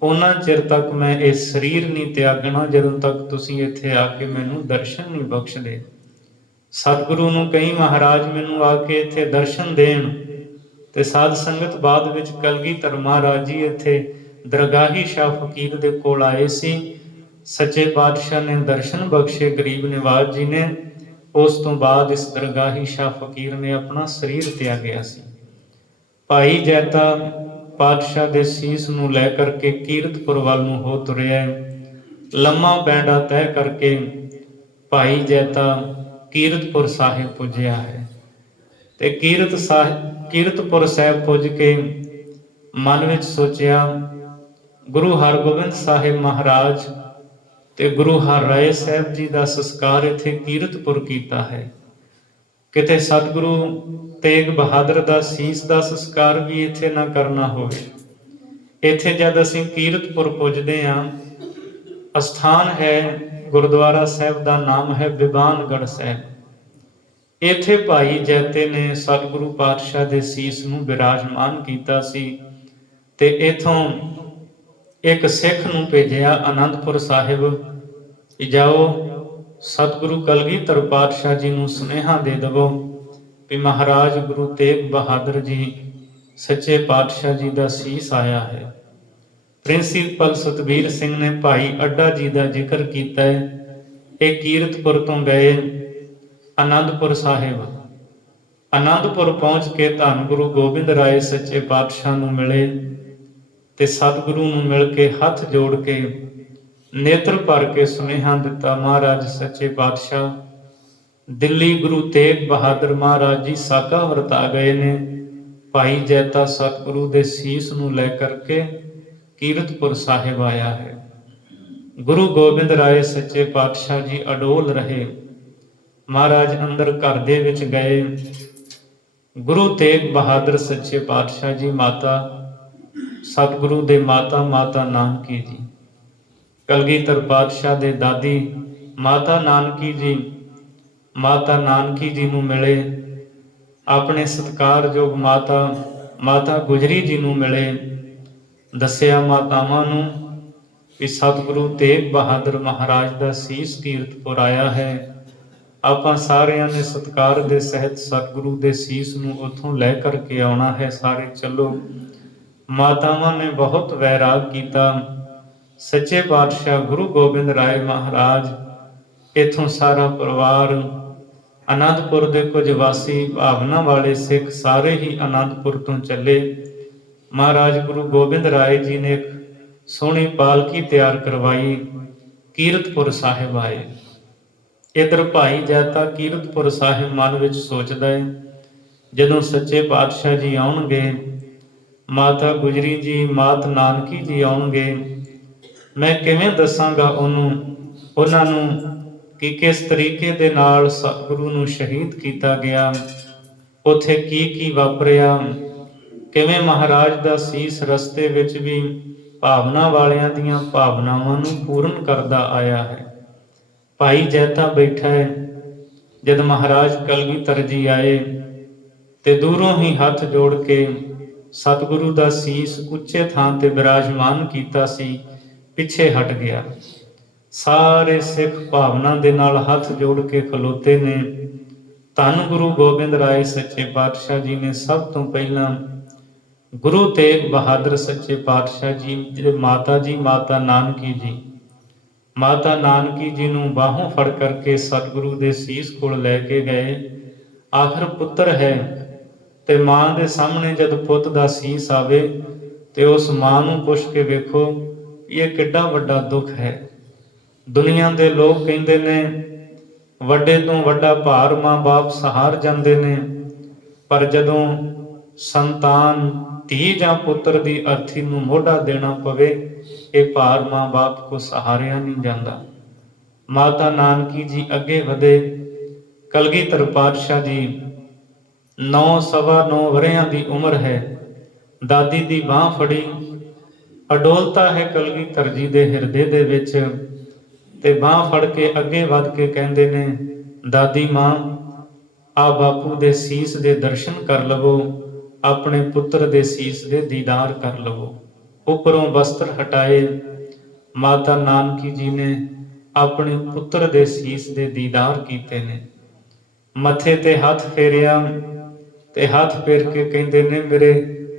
ਉਹਨਾਂ ਚਿਰ ਤੱਕ ਮੈਂ ਇਹ ਸਰੀਰ ਨਹੀਂ ਤਿਆਗਣਾ ਜਦੋਂ ਤੱਕ ਤੁਸੀਂ ਇੱਥੇ ਆ ਕੇ ਮੈਨੂੰ ਦਰਸ਼ਨ ਨਹੀਂ ਬਖਸ਼ਦੇ। ਸਤਿਗੁਰੂ ਨੂੰ ਕਹੀਂ, ਮਹਾਰਾਜ ਮੈਨੂੰ ਆ ਕੇ ਇੱਥੇ ਦਰਸ਼ਨ ਦੇਣ। ਤੇ ਸਾਧ ਸੰਗਤ ਬਾਅਦ ਵਿੱਚ ਕਲਗੀਧਰ ਮਹਾਰਾਜ ਜੀ ਇੱਥੇ ਦਰਗਾਹੀ ਸ਼ਾਹ ਫਕੀਰ ਦੇ ਕੋਲ ਆਏ ਸੀ। ਸੱਚੇ ਪਾਤਸ਼ਾਹ ਨੇ ਦਰਸ਼ਨ ਬਖਸ਼ੇ ਗਰੀਬ ਨਿਵਾਜ ਜੀ ਨੇ। ਉਸ ਤੋਂ ਬਾਅਦ ਇਸ ਦਰਗਾਹੀ ਸ਼ਾਹ ਫਕੀਰ ਨੇ ਆਪਣਾ ਸਰੀਰ ਤਿਆਗਿਆ ਸੀ। ਭਾਈ ਜੈਤਾ ਪਾਤਸ਼ਾਹ ਦੇ ਸੀਸ ਨੂੰ ਲੈ ਕਰਕੇ ਕੀਰਤਪੁਰ ਵੱਲ ਨੂੰ ਹੋ ਤੁਰਿਆ। ਲੰਮਾ ਪੈਂਡਾ ਤੈਅ ਕਰਕੇ ਭਾਈ ਜੈਤਾ ਕੀਰਤਪੁਰ ਸਾਹਿਬ ਪੁੱਜਿਆ ਹੈ। ਤੇ ਕੀਰਤਪੁਰ ਸਾਹਿਬ ਪੁੱਜ ਕੇ ਮਨ ਵਿੱਚ ਸੋਚਿਆ, ਗੁਰੂ ਹਰਗੋਬਿੰਦ ਸਾਹਿਬ ਮਹਾਰਾਜ ਤੇ ਗੁਰੂ ਹਰਰਾਏ ਸਾਹਿਬ ਜੀ ਦਾ ਸੰਸਕਾਰ ਇੱਥੇ ਕੀਰਤਪੁਰ ਕੀਤਾ ਹੈ। ਕਿਤੇ ਸਤਿਗੁਰੂ ਤੇਗ ਬਹਾਦਰ ਦਾ ਸੀਸ ਦਾ ਸੰਸਕਾਰ ਵੀ ਇੱਥੇ ਨਾ ਕਰਨਾ ਹੋਵੇ। ਇੱਥੇ ਜਦ ਅਸੀਂ ਕੀਰਤਪੁਰ ਪੁੱਜਦੇ ਹਾਂ, ਅਸਥਾਨ ਹੈ ਗੁਰਦੁਆਰਾ ਸਾਹਿਬ ਦਾ ਨਾਮ ਹੈ ਬਿਬਾਨਗੜ੍ਹ ਸਾਹਿਬ। ਇੱਥੇ ਭਾਈ ਜੈਤੇ ਨੇ ਸਤਿਗੁਰੂ ਪਾਤਸ਼ਾਹ ਦੇ ਸੀਸ ਨੂੰ ਬਿਰਾਜਮਾਨ ਕੀਤਾ ਸੀ। ਤੇ ਇਥੋਂ ਇੱਕ ਸਿੱਖ ਨੂੰ ਭੇਜਿਆ ਆਨੰਦਪੁਰ ਸਾਹਿਬ ਕਿ ਜਾਓ ਸਤਿਗੁਰੂ ਕਲਗੀਧਰ ਪਾਤਸ਼ਾਹ ਜੀ ਨੂੰ ਸੁਨੇਹਾ ਦੇ ਦੇਵੋ ਵੀ ਮਹਾਰਾਜ ਗੁਰੂ ਤੇਗ ਬਹਾਦਰ ਜੀ ਸੱਚੇ ਪਾਤਸ਼ਾਹ ਜੀ ਦਾ ਸੀਸ ਆਇਆ ਹੈ। ਪ੍ਰਿੰਸੀਪਲ ਸਤਬੀਰ ਸਿੰਘ ਨੇ ਭਾਈ ਅੱਡਾ ਜੀ ਦਾ ਜ਼ਿਕਰ ਕੀਤਾ ਹੈ। ਇਹ ਕੀਰਤਪੁਰ ਤੋਂ ਗਏ ਆਨੰਦਪੁਰ ਸਾਹਿਬ। ਆਨੰਦਪੁਰ ਪਹੁੰਚ ਕੇ ਧੰਨ ਗੁਰੂ ਗੋਬਿੰਦ ਰਾਏ ਸੱਚੇ ਪਾਤਸ਼ਾਹ ਨੂੰ ਮਿਲੇ ਤੇ ਸਤਿਗੁਰੂ ਨੂੰ ਮਿਲ ਕੇ ਹੱਥ ਜੋੜ ਕੇ ਨੇਤਰ ਭਰ ਕੇ ਸੁਨੇਹਾ ਦਿੱਤਾ, ਮਹਾਰਾਜ ਸੱਚੇ ਪਾਤਸ਼ਾਹ ਦਿੱਲੀ ਗੁਰੂ ਤੇਗ ਬਹਾਦਰ ਮਹਾਰਾਜ ਜੀ ਸਾਕਾ ਵਰਤਾ ਗਏ ਨੇ। ਭਾਈ ਜੈਤਾ ਸਤਿਗੁਰੂ ਦੇ ਸੀਸ ਨੂੰ ਲੈ ਕਰਕੇ ਕੀਰਤਪੁਰ ਸਾਹਿਬ ਆਇਆ ਹੈ। ਗੁਰੂ ਗੋਬਿੰਦ ਰਾਏ ਸੱਚੇ ਪਾਤਸ਼ਾਹ ਜੀ ਅਡੋਲ ਰਹੇ। ਮਹਾਰਾਜ ਅੰਦਰ ਘਰ ਦੇ ਵਿੱਚ ਗਏ। ਗੁਰੂ ਤੇਗ ਬਹਾਦਰ ਸੱਚੇ ਪਾਤਸ਼ਾਹ ਜੀ ਮਾਤਾ ਸਤਿਗੁਰੂ ਦੇ ਮਾਤਾ ਨਾਨਕੀ ਜੀ, ਕਲਗੀਧਰ ਪਾਤਸ਼ਾਹ ਦੇ ਦਾਦੀ ਮਾਤਾ ਨਾਨਕੀ ਜੀ ਨੂੰ ਮਿਲੇ। ਆਪਣੇ ਸਤਿਕਾਰਯੋਗ ਮਾਤਾ ਗੁਜਰੀ ਜੀ ਨੂੰ ਮਿਲੇ। ਦੱਸਿਆ ਮਾਤਾਵਾਂ ਨੂੰ ਕਿ ਸਤਿਗੁਰੂ ਤੇਗ ਬਹਾਦਰ ਮਹਾਰਾਜ ਦਾ ਸੀਸ ਕੀਰਤਪੁਰ ਆਇਆ ਹੈ। ਆਪਾਂ ਸਾਰਿਆਂ ਨੇ ਸਤਿਕਾਰ ਦੇ ਸਹਿਤ ਸਤਿਗੁਰੂ ਦੇ ਸੀਸ ਨੂੰ ਉੱਥੋਂ ਲੈ ਕਰਕੇ ਆਉਣਾ ਹੈ, ਸਾਰੇ ਚੱਲੋ। ਮਾਤਾਵਾਂ ਨੇ ਬਹੁਤ ਵੈਰਾਗ ਕੀਤਾ। ਸੱਚੇ ਪਾਤਸ਼ਾਹ ਗੁਰੂ ਗੋਬਿੰਦ ਰਾਏ ਮਹਾਰਾਜ, ਇੱਥੋਂ ਸਾਰਾ ਪਰਿਵਾਰ, ਆਨੰਦਪੁਰ ਦੇ ਕੁਝ ਵਾਸੀ ਭਾਵਨਾ ਵਾਲੇ ਸਿੱਖ ਸਾਰੇ ਹੀ ਆਨੰਦਪੁਰ ਤੋਂ ਚੱਲੇ। ਮਹਾਰਾਜ ਗੁਰੂ ਗੋਬਿੰਦ ਰਾਏ ਜੀ ਨੇ ਇੱਕ ਸੋਹਣੀ ਪਾਲਕੀ ਤਿਆਰ ਕਰਵਾਈ, ਕੀਰਤਪੁਰ ਸਾਹਿਬ ਆਏ। ਇੱਧਰ ਭਾਈ ਜੈਤਾ ਕੀਰਤਪੁਰ ਸਾਹਿਬ ਮਨ ਵਿੱਚ ਸੋਚਦਾ ਹੈ, ਜਦੋਂ ਸੱਚੇ ਪਾਤਸ਼ਾਹ ਜੀ ਆਉਣਗੇ, ਮਾਤਾ ਗੁਜਰੀ ਜੀ ਮਾਤ ਨਾਨਕੀ ਜੀ ਆਉਣਗੇ, ਮੈਂ ਕਿਵੇਂ ਦੱਸਾਂਗਾ ਉਹਨਾਂ ਨੂੰ ਕਿ ਕਿਸ ਤਰੀਕੇ ਦੇ ਨਾਲ ਸਤਿਗੁਰੂ ਨੂੰ ਸ਼ਹੀਦ ਕੀਤਾ ਗਿਆ, ਉੱਥੇ ਕੀ ਵਾਪਰਿਆ, ਕਿਵੇਂ ਮਹਾਰਾਜ ਦਾ ਸੀਸ ਰਸਤੇ ਵਿੱਚ ਵੀ ਭਾਵਨਾ ਵਾਲਿਆਂ ਦੀਆਂ ਭਾਵਨਾਵਾਂ ਨੂੰ ਪੂਰਨ ਕਰਦਾ ਆਇਆ ਹੈ। ਭਾਈ ਜੈਤਾ ਬੈਠਾ ਹੈ। ਜਦ ਮਹਾਰਾਜ ਕਲਗੀਧਰ ਜੀ ਆਏ ਤੇ ਦੂਰੋਂ ਹੀ ਹੱਥ ਜੋੜ ਕੇ ਸਤਿਗੁਰੂ ਦਾ ਸੀਸ ਉੱਚੇ ਥਾਂ ਤੇ ਬਿਰਾਜਮਾਨ ਕੀਤਾ ਸੀ, ਪਿੱਛੇ ਹਟ ਗਿਆ। ਸਾਰੇ ਸਿੱਖ ਭਾਵਨਾ ਦੇ ਨਾਲ ਹੱਥ ਜੋੜ ਕੇ ਖਲੋਤੇ ਨੇ। ਧੰਨ ਗੁਰੂ ਗੋਬਿੰਦ ਰਾਏ ਸੱਚੇ ਪਾਤਸ਼ਾਹ ਜੀ ਨੇ ਸਭ ਤੋਂ ਪਹਿਲਾਂ ਗੁਰੂ ਤੇਗ ਬਹਾਦਰ ਸੱਚੇ ਪਾਤਸ਼ਾਹ ਜੀ ਦੇ ਮਾਤਾ ਜੀ ਮਾਤਾ ਨਾਨਕੀ ਜੀ, ਮਾਤਾ ਨਾਨਕੀ ਜੀ ਨੂੰ ਬਾਹੋਂ ਫੜ ਕਰਕੇ ਸਤਿਗੁਰੂ ਦੇ ਸੀਸ ਕੋਲ ਲੈ ਕੇ ਗਏ। ਆਖਰ ਪੁੱਤਰ ਹੈ ਤੇ ਮਾਂ ਦੇ ਸਾਹਮਣੇ ਜਦ ਪੁੱਤ ਦਾ ਸੀਸ ਆਵੇ ਤੇ ਉਸ ਮਾਂ ਨੂੰ ਪੁੱਛ ਕੇ ਵੇਖੋ, ਇਹ ਕਿੱਡਾ ਵੱਡਾ ਦੁੱਖ ਹੈ। ਦੁਨੀਆ ਦੇ ਲੋਕ ਕਹਿੰਦੇ ਨੇ ਵੱਡੇ ਤੋਂ ਵੱਡਾ ਭਾਰ ਮਾਂ-ਬਾਪ ਸਹਾਰ ਜਾਂਦੇ ਨੇ, ਪਰ ਜਦੋਂ ਸੰਤਾਨ ਧੀ ਜਾਂ ਪੁੱਤਰ ਦੀ ਅਰਥੀ ਨੂੰ ਮੋਢਾ ਦੇਣਾ ਪਵੇ, ਇਹ ਭਾਰ ਮਾਂ-ਬਾਪ ਕੋ ਸਹਾਰਿਆ ਨਹੀਂ ਜਾਂਦਾ। ਮਾਤਾ ਨਾਨਕੀ ਜੀ ਅੱਗੇ ਵਧੇ। ਕਲਗੀਧਰ ਪਾਤਸ਼ਾਹ ਜੀ 9 ਵਰ੍ਹਿਆਂ ਦੀ ਉਮਰ ਹੈ। ਦਾਦੀ ਦੀ ਬਾਂਹ ਫੜੀ। ਅਡੋਲਤਾ ਹੈ ਕਲਗੀਧਰ ਜੀ ਦੇ ਹਿਰਦੇ ਦੇ ਵਿੱਚ, ਤੇ ਬਾਂਹ ਫੜ ਕੇ ਅੱਗੇ ਵੱਧ ਕੇ ਕਹਿੰਦੇ ਨੇ, ਦਾਦੀ ਮਾਂ ਆ ਬਾਪੂ ਦੇ ਸੀਸ ਦੇ ਦਰਸ਼ਨ ਕਰ ਲਵੋ, ਆਪਣੇ ਪੁੱਤਰ ਦੇ ਸੀਸ ਦੇ ਦੀਦਾਰ ਕਰ ਲਵੋ। ਉੱਪਰੋਂ ਵਸਤਰ ਹਟਾਏ। ਮਾਤਾ ਨਾਨਕੀ ਜੀ ਨੇ ਆਪਣੇ ਪੁੱਤਰ ਦੇ ਸੀਸ ਦੇ ਦੀਦਾਰ ਕੀਤੇ ਨੇ। ਮੱਥੇ ਤੇ ਹੱਥ ਫੇਰਿਆ ਤੇ ਹੱਥ ਫੇਰ ਕੇ ਕਹਿੰਦੇ ਨੇ, ਮੇਰੇ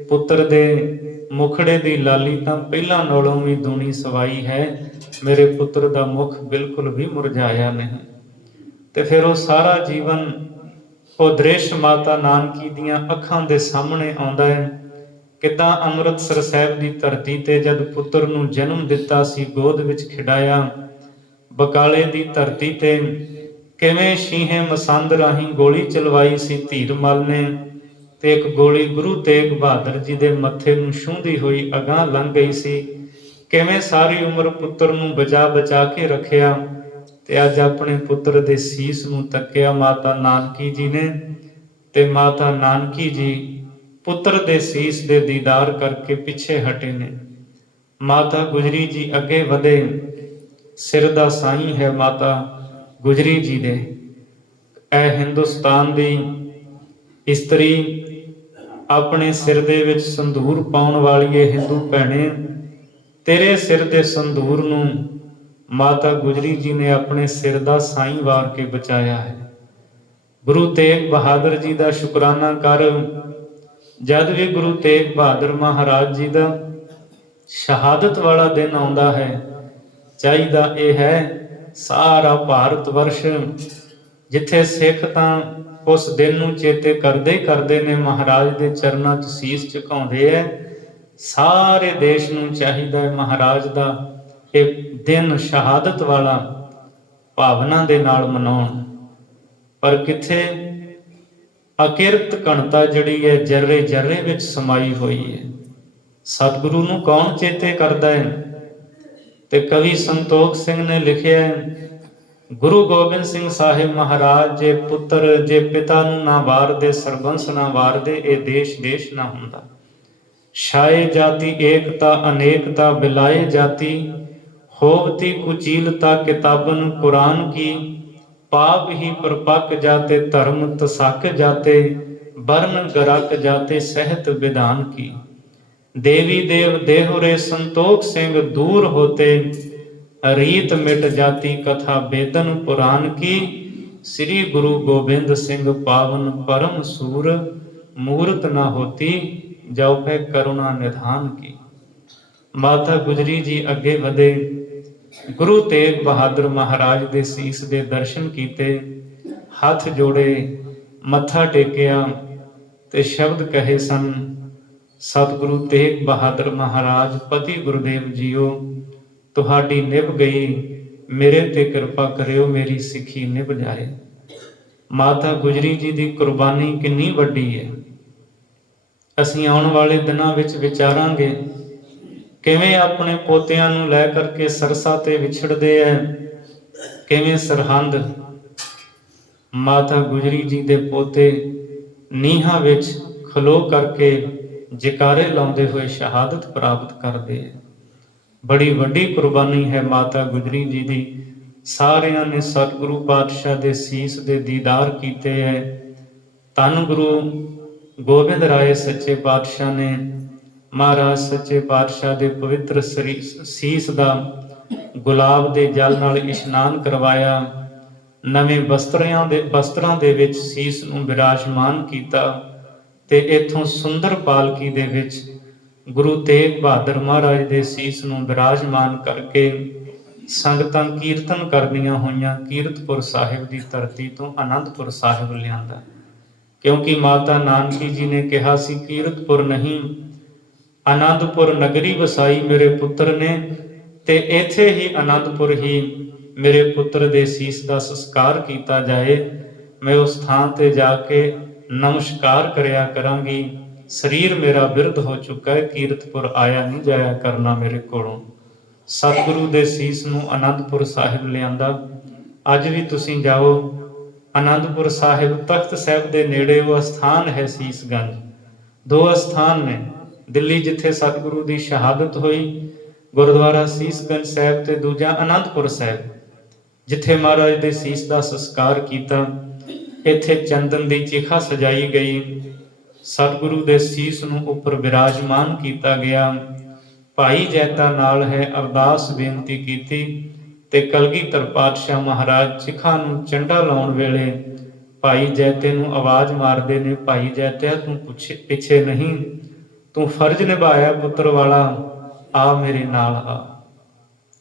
ਪੁੱਤਰ ਦੇ ਮੁਖੜੇ ਦੀ ਲਾਲੀ ਤਾਂ ਪਹਿਲਾਂ ਨਾਲੋਂ ਵੀ ਦੂਣੀ ਸਵਾਈ ਹੈ, ਮੇਰੇ ਪੁੱਤਰ ਦਾ ਮੁਖ ਬਿਲਕੁਲ ਵੀ ਮੁਰਝਾਇਆ ਨਹੀਂ। ਤੇ ਫਿਰ ਉਹ ਸਾਰਾ ਜੀਵਨ ਉਹ ਦ੍ਰਿਸ਼ ਮਾਤਾ ਨਾਨਕੀ ਦੀਆਂ ਅੱਖਾਂ ਦੇ ਸਾਹਮਣੇ ਆਉਂਦਾ ਹੈ। ਕਿੱਦਾਂ ਅੰਮ੍ਰਿਤਸਰ ਸਾਹਿਬ ਦੀ ਧਰਤੀ ਤੇ ਜਦ ਪੁੱਤਰ ਨੂੰ ਜਨਮ ਦਿੱਤਾ ਸੀ, ਗੋਦ ਵਿੱਚ ਖਿਡਾਇਆ। ਬਕਾਲੇ ਦੀ ਧਰਤੀ ਤੇ ਕਿਵੇਂ ਸ਼ੀਹੇ ਮਸੰਦ ਰਾਹੀਂ ਗੋਲੀ ਚਲਵਾਈ ਸੀ ਧੀਰਮਲ ਨੇ, ਤੇ ਇੱਕ ਗੋਲੀ ਗੁਰੂ ਤੇਗ ਬਹਾਦਰ ਜੀ ਦੇ ਮੱਥੇ ਨੂੰ ਛੂੰਹਦੀ ਹੋਈ ਅਗਾਂਹ ਲੰਘ ਗਈ ਸੀ। ਕਿਵੇਂ ਸਾਰੀ ਉਮਰ ਪੁੱਤਰ ਨੂੰ ਬਚਾ ਕੇ ਰੱਖਿਆ, ਤੇ ਅੱਜ ਆਪਣੇ ਪੁੱਤਰ ਦੇ ਸੀਸ ਨੂੰ ਤੱਕਿਆ ਮਾਤਾ ਨਾਨਕੀ ਜੀ ਨੇ, ਤੇ ਮਾਤਾ ਨਾਨਕੀ ਜੀ ਪੁੱਤਰ ਦੇ ਸੀਸ ਦੇ ਦੀਦਾਰ ਕਰਕੇ ਪਿੱਛੇ ਹਟੇ ਨੇ। ਮਾਤਾ ਗੁਜਰੀ ਜੀ ਅੱਗੇ ਵਧੇ। ਸਿਰ ਦਾ ਸਾਈਂ ਹੈ ਮਾਤਾ ਗੁਜਰੀ ਜੀ ਦੇ। ਇਹ ਹਿੰਦੁਸਤਾਨ ਦੀ ਇਸਤਰੀ ਆਪਣੇ ਸਿਰ ਦੇ ਵਿੱਚ ਸੰਧੂਰ ਪਾਉਣ ਵਾਲੀ ਇਹ ਹਿੰਦੂ ਭੈਣੇ, ਤੇਰੇ ਸਿਰ ਦੇ ਸੰਧੂਰ ਨੂੰ ਮਾਤਾ ਗੁਜਰੀ ਜੀ ਨੇ ਆਪਣੇ ਸਿਰ ਦਾ ਸਾਈਂ ਵਾਰ ਕੇ ਬਚਾਇਆ ਹੈ। ਗੁਰੂ ਤੇਗ ਬਹਾਦਰ ਜੀ ਦਾ ਸ਼ੁਕਰਾਨਾ ਕਰ। ਜਦ ਵੀ ਗੁਰੂ ਤੇਗ ਬਹਾਦਰ ਮਹਾਰਾਜ ਜੀ ਦਾ ਸ਼ਹਾਦਤ ਵਾਲਾ ਦਿਨ ਆਉਂਦਾ ਹੈ, ਚਾਹੀਦਾ ਇਹ ਹੈ ਸਾਰਾ ਭਾਰਤ ਵਰਸ਼, ਜਿੱਥੇ ਸਿੱਖ ਤਾਂ ਉਸ ਦਿਨ ਨੂੰ ਚੇਤੇ ਕਰਦੇ ਨੇ, ਮਹਾਰਾਜ ਦੇ ਚਰਨਾਂ 'ਚ ਸੀਸ ਝੁਕਾਉਂਦੇ ਹੈ, ਸਾਰੇ ਦੇਸ਼ ਨੂੰ ਚਾਹੀਦਾ ਹੈ ਮਹਾਰਾਜ ਦਾ ਇਹ ਦਿਨ ਸ਼ਹਾਦਤ ਵਾਲਾ ਭਾਵਨਾ ਦੇ ਨਾਲ ਮਨਾਉਣ। ਪਰ ਕਿੱਥੇ ਅਕਿਰਤ ਘਣਤਾ ਜਿਹੜੀ ਹੈ ਜਰਰੇ ਜਰਰੇ ਵਿੱਚ ਸਮਾਈ ਹੋਈ ਹੈ। ਸਤਿਗੁਰੂ ਨੂੰ ਕੌਣ ਚੇਤੇ ਕਰਦਾ ਹੈ? ਤੇ ਕਵੀ ਸੰਤੋਖ ਸਿੰਘ ਨੇ ਲਿਖਿਆ ਹੈ, ਗੁਰੂ ਗੋਬਿੰਦ ਸਿੰਘ ਸਾਹਿਬ ਮਹਾਰਾਜ ਜੇ ਪੁੱਤਰ ਜੇ ਪਿਤਾ ਨੂੰ ਨਾ ਵਾਰਦੇ, ਸਰਬੰਸ ਨਾ ਵਾਰਦੇ, ਇਹ ਦੇਸ਼ ਨਾ ਹੁੰਦਾ। ਛਾਏ ਜਾਤੀ ਏਕਤਾ ਅਨੇਕਤਾ ਬਿਲਾਏ ਜਾਤੀ, ਹੋਵਤੀ ਕੁਚੀਲਤਾ ਕਿਤਾਬਨ ਕੁਰਾਨ ਕੀ, ਪਾਪ ਹੀ ਪਰਪੱਕ ਜਾਤੇ ਧਰਮ ਤਸਕ ਜਾਤੇ, ਬਰਨ ਗਰਕ ਜਾਤੇ ਸਹਿਤ ਵਿਧਾਨ ਕੀ। ਦੇਵੀ ਦੇਵ ਦੇਹੁਰੇ ਸੰਤੋਖ ਸਿੰਘ ਦੂਰ ਹੋਤੇ, ਰੀਤ ਮਿਟ ਜਾਤੀ ਕਥਾ ਬੇਦਨ ਪੁਰਾਨ ਕੀ। ਸ੍ਰੀ ਗੁਰੂ ਗੋਬਿੰਦ ਸਿੰਘ ਪਾਵਨ ਪਰਮ ਸੂਰ, ਮੂਰਤ ਨਾ ਹੋਤੀ ਜਾਉ ਪੈ ਕਰੁਣਾ ਨਿਧਾਨ ਕੀ। ਮਾਤਾ ਗੁਜਰੀ ਜੀ ਅੱਗੇ ਵਧੇ। ਗੁਰੂ ਤੇਗ ਬਹਾਦਰ ਮਹਾਰਾਜ ਦੇ ਸੀਸ ਦੇ ਦਰਸ਼ਨ ਕੀਤੇ, ਹੱਥ ਜੋੜੇ, ਮੱਥਾ ਟੇਕਿਆ ਤੇ ਸ਼ਬਦ ਕਹੇ ਸਨ, ਸਤਿਗੁਰੂ ਤੇਗ ਬਹਾਦਰ ਮਹਾਰਾਜ ਪਤੀ ਗੁਰਦੇਵ ਜੀਓ, ਤੁਹਾਡੀ ਨਿਭ ਗਈ, ਮੇਰੇ ਤੇ ਕਿਰਪਾ ਕਰਿਓ, ਮੇਰੀ ਸਿੱਖੀ ਨਿਭ ਜਾਏ। ਮਾਤਾ ਗੁਜਰੀ ਜੀ ਦੀ ਕੁਰਬਾਨੀ ਕਿੰਨੀ ਵੱਡੀ ਹੈ। ਅਸੀਂ ਆਉਣ ਵਾਲੇ ਦਿਨਾਂ ਵਿੱਚ ਵਿਚਾਰਾਂਗੇ ਕਿਵੇਂ ਆਪਣੇ ਪੋਤਿਆਂ ਨੂੰ ਲੈ ਕਰਕੇ ਸਰਸਾ ਤੇ ਵਿਛੜਦੇ ਐ, ਕਿਵੇਂ ਸਰਹੰਦ ਮਾਤਾ ਗੁਜਰੀ ਜੀ ਦੇ ਪੋਤੇ ਨੀਹਾਂ ਵਿੱਚ ਖਲੋ ਕਰਕੇ ਜੈਕਾਰੇ ਲਾਉਂਦੇ ਹੋਏ ਸ਼ਹਾਦਤ ਪ੍ਰਾਪਤ ਕਰਦੇ ਐ। ਬੜੀ ਵੱਡੀ ਕੁਰਬਾਨੀ ਹੈ ਮਾਤਾ ਗੁਜਰੀ ਜੀ ਦੀ। ਸਾਰਿਆਂ ਨੇ ਸਤਿਗੁਰੂ ਪਾਤਸ਼ਾਹ ਦੇ ਸੀਸ ਦੇ ਦੀਦਾਰ ਕੀਤੇ ਹੈ। ਧੰਨ ਗੁਰੂ ਗੋਬਿੰਦ ਰਾਏ ਸੱਚੇ ਪਾਤਸ਼ਾਹ ਨੇ ਮਹਾਰਾਜ ਸੱਚੇ ਪਾਤਸ਼ਾਹ ਦੇ ਪਵਿੱਤਰ ਸੀਸ ਦਾ ਗੁਲਾਬ ਦੇ ਜਲ ਨਾਲ ਇਸ਼ਨਾਨ ਕਰਵਾਇਆ। ਨਵੇਂ ਵਸਤਰਾਂ ਦੇ ਵਿੱਚ ਸੀਸ ਨੂੰ ਵਿਰਾਜਮਾਨ ਕੀਤਾ ਤੇ ਇੱਥੋਂ ਸੁੰਦਰ ਪਾਲਕੀ ਦੇ ਵਿੱਚ ਗੁਰੂ ਤੇਗ ਬਹਾਦਰ ਮਹਾਰਾਜ ਦੇ ਸੀਸ ਨੂੰ ਵਿਰਾਜਮਾਨ ਕਰਕੇ ਸੰਗਤਾਂ ਕੀਰਤਨ ਕਰਦੀਆਂ ਹੋਈਆਂ ਕੀਰਤਪੁਰ ਸਾਹਿਬ ਦੀ ਧਰਤੀ ਤੋਂ ਆਨੰਦਪੁਰ ਸਾਹਿਬ ਲਿਆਂਦਾ। ਕਿਉਂਕਿ ਮਾਤਾ ਨਾਨਕੀ ਜੀ ਨੇ ਕਿਹਾ ਸੀ, ਕੀਰਤਪੁਰ ਨਹੀਂ ਆਨੰਦਪੁਰ ਨਗਰੀ ਵਸਾਈ ਮੇਰੇ ਪੁੱਤਰ ਨੇ, ਤੇ ਇੱਥੇ ਹੀ ਆਨੰਦਪੁਰ ਹੀ ਮੇਰੇ ਪੁੱਤਰ ਦੇ ਸੀਸ ਦਾ ਸੰਸਕਾਰ ਕੀਤਾ ਜਾਏ। ਮੈਂ ਉਸ ਥਾਂ ਤੇ ਜਾ ਕੇ ਨਮਸਕਾਰ ਕਰਿਆ ਕਰਾਂਗੀ। ਸਰੀਰ ਮੇਰਾ ਬਿਰਧ ਹੋ ਚੁੱਕਾ ਹੈ, ਕੀਰਤਪੁਰ ਆਇਆ ਨਹੀਂ ਜਾਇਆ ਕਰਨਾ ਮੇਰੇ ਕੋਲੋਂ। ਸਤਿਗੁਰੂ ਦੇ ਸੀਸ ਨੂੰ ਆਨੰਦਪੁਰ ਸਾਹਿਬ ਲਿਆਂਦਾ। ਅੱਜ ਵੀ ਤੁਸੀਂ ਜਾਓ ਆਨੰਦਪੁਰ ਸਾਹਿਬ, ਤਖਤ ਸਾਹਿਬ ਦੇ ਨੇੜੇ ਉਹ ਅਸਥਾਨ ਹੈ ਸੀਸਗੰਜ। ਦੋ ਅਸਥਾਨ ਨੇ, ਦਿੱਲੀ ਜਿੱਥੇ ਸਤਿਗੁਰੂ ਦੀ ਸ਼ਹਾਦਤ ਹੋਈ ਗੁਰਦੁਆਰਾ ਸੀਸਗੰਜ ਸਾਹਿਬ, ਤੇ ਦੂਜਾ ਆਨੰਦਪੁਰ ਸਾਹਿਬ ਜਿੱਥੇ ਮਹਾਰਾਜ ਦੇ ਸੀਸ ਦਾ ਸੰਸਕਾਰ ਕੀਤਾ। ਇੱਥੇ ਚੰਦਨ ਦੀ ਚਿਖਾ ਸਜਾਈ ਗਈ, ਸਤਿਗੁਰੂ ਦੇ ਸੀਸ ਨੂੰ ਉੱਪਰ ਵਿਰਾਜਮਾਨ ਕੀਤਾ ਗਿਆ। ਭਾਈ ਜੈਤਾ ਨਾਲ ਹੈ, ਅਰਦਾਸ ਬੇਨਤੀ ਕੀਤੀ ਤੇ ਕਲਗੀਧਰ ਪਾਤਸ਼ਾਹ ਮਹਾਰਾਜ ਚਿਖਾ ਨੂੰ ਚੰਡਾ ਲਾਉਣ ਵੇਲੇ ਭਾਈ ਜੈਤੇ ਨੂੰ ਆਵਾਜ਼ ਮਾਰਦੇ ਨੇ, ਭਾਈ ਜੈਤਿਆ ਤੂੰ ਪਿੱਛੇ ਨਹੀਂ, ਤੂੰ ਫਰਜ਼ ਨਿਭਾਇਆ ਪੁੱਤਰ ਵਾਲਾ, ਆ ਮੇਰੇ ਨਾਲ ਆ।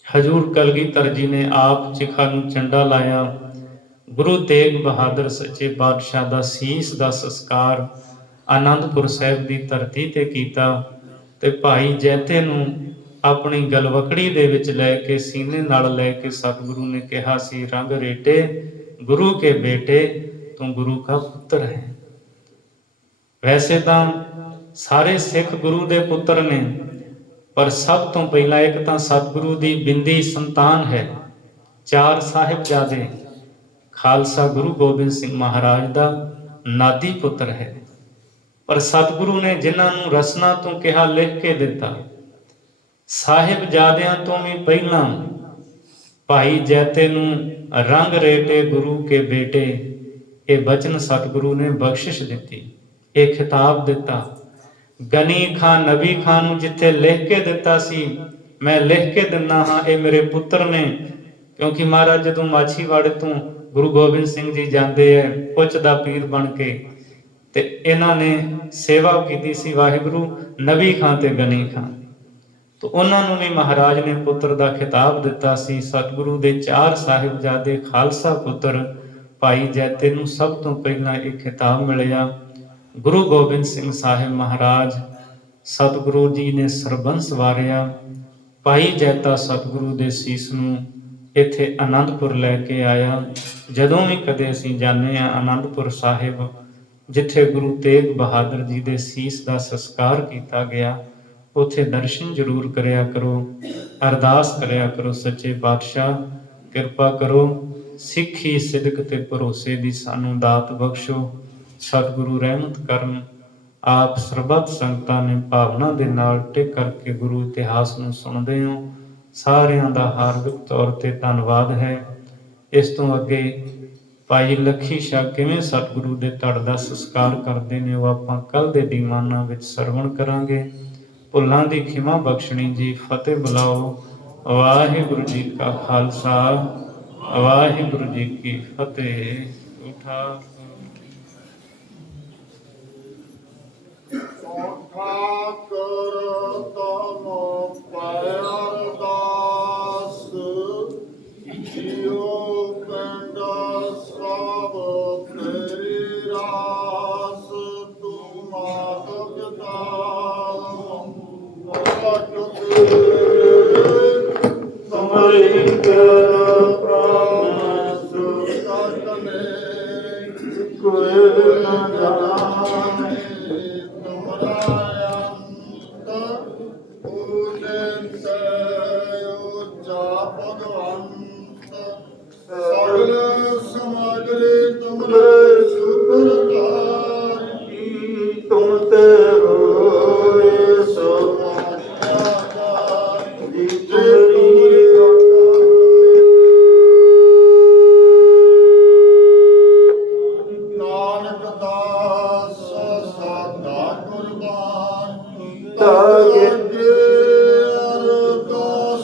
ਹਜੂਰ ਕਲਗੀਧਰ ਜੀ ਨੇ ਆਪ ਚਿਖਾ ਨੂੰ ਚੰਡਾ ਲਾਇਆ। ਗੁਰੂ ਤੇਗ ਬਹਾਦਰ ਸੱਚੇ ਪਾਤਸ਼ਾਹ ਦਾ ਸੀਸ ਦਾ ਸੰਸਕਾਰ ਆਨੰਦਪੁਰ ਸਾਹਿਬ ਦੀ ਧਰਤੀ ਤੇ ਕੀਤਾ ਤੇ ਭਾਈ ਜੈਤੇ ਨੂੰ ਆਪਣੀ ਗਲਵਕੜੀ ਦੇ ਵਿੱਚ ਲੈ ਕੇ, ਸੀਨੇ ਨਾਲ ਲੈ ਕੇ ਸਤਿਗੁਰੂ ਨੇ ਕਿਹਾ ਸੀ, ਰੰਗ ਰੇਟੇ ਗੁਰੂ ਕੇ ਬੇਟੇ, ਤੂੰ ਗੁਰੂ ਦਾ ਪੁੱਤਰ ਹੈ। ਵੈਸੇ ਤਾਂ ਸਾਰੇ ਸਿੱਖ ਗੁਰੂ ਦੇ ਪੁੱਤਰ ਨੇ, ਪਰ ਸਭ ਤੋਂ ਪਹਿਲਾਂ ਇੱਕ ਤਾਂ ਸਤਿਗੁਰੂ ਦੀ ਬਿੰਦੀ ਸੰਤਾਨ ਹੈ। ਚਾਰ ਸਾਹਿਬਜ਼ਾਦੇ, ਖਾਲਸਾ ਗੁਰੂ ਗੋਬਿੰਦ ਸਿੰਘ ਮਹਾਰਾਜ ਦਾ ਨਾਦੀ ਪੁੱਤਰ ਹੈ। ਪਰ ਸਤਿਗੁਰੂ ਨੇ ਜਿਨ੍ਹਾਂ ਨੂੰ ਰਸਨਾ ਤੋਂ ਕਿਹਾ, ਲਿਖ ਕੇ ਦਿੱਤਾ। ਸਾਹਿਬਜ਼ਾਦਿਆਂ ਤੋਂ ਵੀ ਪਹਿਲਾਂ ਭਾਈ ਜੈਤੇ ਨੂੰ ਰੰਗ ਰੇਟੇ ਗੁਰੂ ਕੇ ਬੇਟੇ, ਇਹ ਬਚਨ ਸਤਿਗੁਰੂ ਨੇ ਬਖਸ਼ਿਸ਼ ਦਿੱਤੀ, ਇਹ ਖਿਤਾਬ ਦਿੱਤਾ। ਗਨੀ ਖਾਂ ਨਬੀ ਖਾਂ ਨੂੰ ਜਿੱਥੇ ਲਿਖ ਕੇ ਦਿੱਤਾ ਸੀ, ਮੈਂ ਲਿਖ ਕੇ ਦਿੰਦਾ ਹਾਂ ਇਹ ਮੇਰੇ ਪੁੱਤਰ ਨੇ। ਕਿਉਂਕਿ ਮਹਾਰਾਜ ਜਦੋਂ ਮਾਛੀਵਾੜੇ ਤੋਂ ਗੁਰੂ ਗੋਬਿੰਦ ਸਿੰਘ ਜੀ ਜਾਂਦੇ ਹੈ ਪੁੱਛ ਦਾ ਪੀਰ ਬਣ ਕੇ, ਤੇ ਇਹਨਾਂ ਨੇ ਸੇਵਾ ਕੀਤੀ ਸੀ ਵਾਹਿਗੁਰੂ ਨਬੀ ਖਾਂ ਤੇ ਗਨੀ ਖਾਂ, ਤਾਂ ਉਹਨਾਂ ਨੂੰ ਵੀ ਮਹਾਰਾਜ ਨੇ ਪੁੱਤਰ ਦਾ ਖਿਤਾਬ ਦਿੱਤਾ ਸੀ। ਸਤਿਗੁਰੂ ਦੇ ਚਾਰ ਸਾਹਿਬਜ਼ਾਦੇ ਖਾਲਸਾ ਪੁੱਤਰ ਭਾਈ ਜੈਤੇ ਨੂੰ ਸਭ ਤੋਂ ਪਹਿਲਾਂ ਇਹ ਖਿਤਾਬ ਮਿਲਿਆ। ਗੁਰੂ ਗੋਬਿੰਦ ਸਿੰਘ ਸਾਹਿਬ ਮਹਾਰਾਜ ਸਤਿਗੁਰੂ ਜੀ ਨੇ ਸਰਬੰਸ ਵਾਰਿਆ। ਭਾਈ ਜੈਤਾ ਸਤਿਗੁਰੂ ਦੇ ਸੀਸ ਨੂੰ ਇੱਥੇ ਆਨੰਦਪੁਰ ਲੈ ਕੇ ਆਇਆ। ਜਦੋਂ ਵੀ ਕਦੇ ਅਸੀਂ ਜਾਂਦੇ ਹਾਂ ਆਨੰਦਪੁਰ ਸਾਹਿਬ, ਜਿੱਥੇ ਗੁਰੂ ਤੇਗ ਬਹਾਦਰ ਜੀ ਦੇ ਸੀਸ ਦਾ ਸੰਸਕਾਰ ਕੀਤਾ ਗਿਆ, ਉੱਥੇ ਦਰਸ਼ਨ ਜ਼ਰੂਰ ਕਰਿਆ ਕਰੋ, ਅਰਦਾਸ ਕਰਿਆ ਕਰੋ, ਸੱਚੇ ਪਾਤਸ਼ਾਹ ਕਿਰਪਾ ਕਰੋ, ਸਿੱਖੀ ਸਿਦਕ ਤੇ ਭਰੋਸੇ ਦੀ ਸਾਨੂੰ ਦਾਤ ਬਖਸ਼ੋ। ਸਤਿਗੁਰੂ ਰਹਿਮਤ ਕਰਨ। ਆਪ ਸਰਬੱਤ ਸੰਗਤਾਂ ਨੇ ਭਾਵਨਾ ਦੇ ਨਾਲ ਟਿਕ ਕਰਕੇ ਗੁਰੂ ਇਤਿਹਾਸ ਨੂੰ ਸੁਣਦੇ ਹੋ, ਸਾਰਿਆਂ ਦਾ ਹਾਰਦਿਕ ਤੌਰ ਤੇ ਧੰਨਵਾਦ ਹੈ। ਇਸ ਤੋਂ ਅੱਗੇ ਭਾਈ ਲੱਖੀ ਸ਼ਾਹ ਕਿਵੇਂ ਸਤਿਗੁਰੂ ਦੇ ਧੜ ਦਾ ਸੰਸਕਾਰ ਕਰਦੇ ਨੇ, ਉਹ ਆਪਾਂ ਕੱਲ ਦੇ ਦੀਵਾਨਾਂ ਵਿੱਚ ਸਰਵਣ ਕਰਾਂਗੇ। ਭੁੱਲਾਂ ਦੀ ਖਿਮਾ ਬਖਸ਼ਣੀ ਜੀ। ਫਤਿਹ ਬੁਲਾਓ। ਵਾਹਿਗੁਰੂ ਜੀ ਕਾ ਖਾਲਸਾ, ਵਾਹਿਗੁਰੂ ਜੀ ਕੀ ਫਤਿਹ। ਉਠਾ ਤੇਰੀ ਰਾਸ ਤੂੰ ਮਾਤ ਪਿਤਾ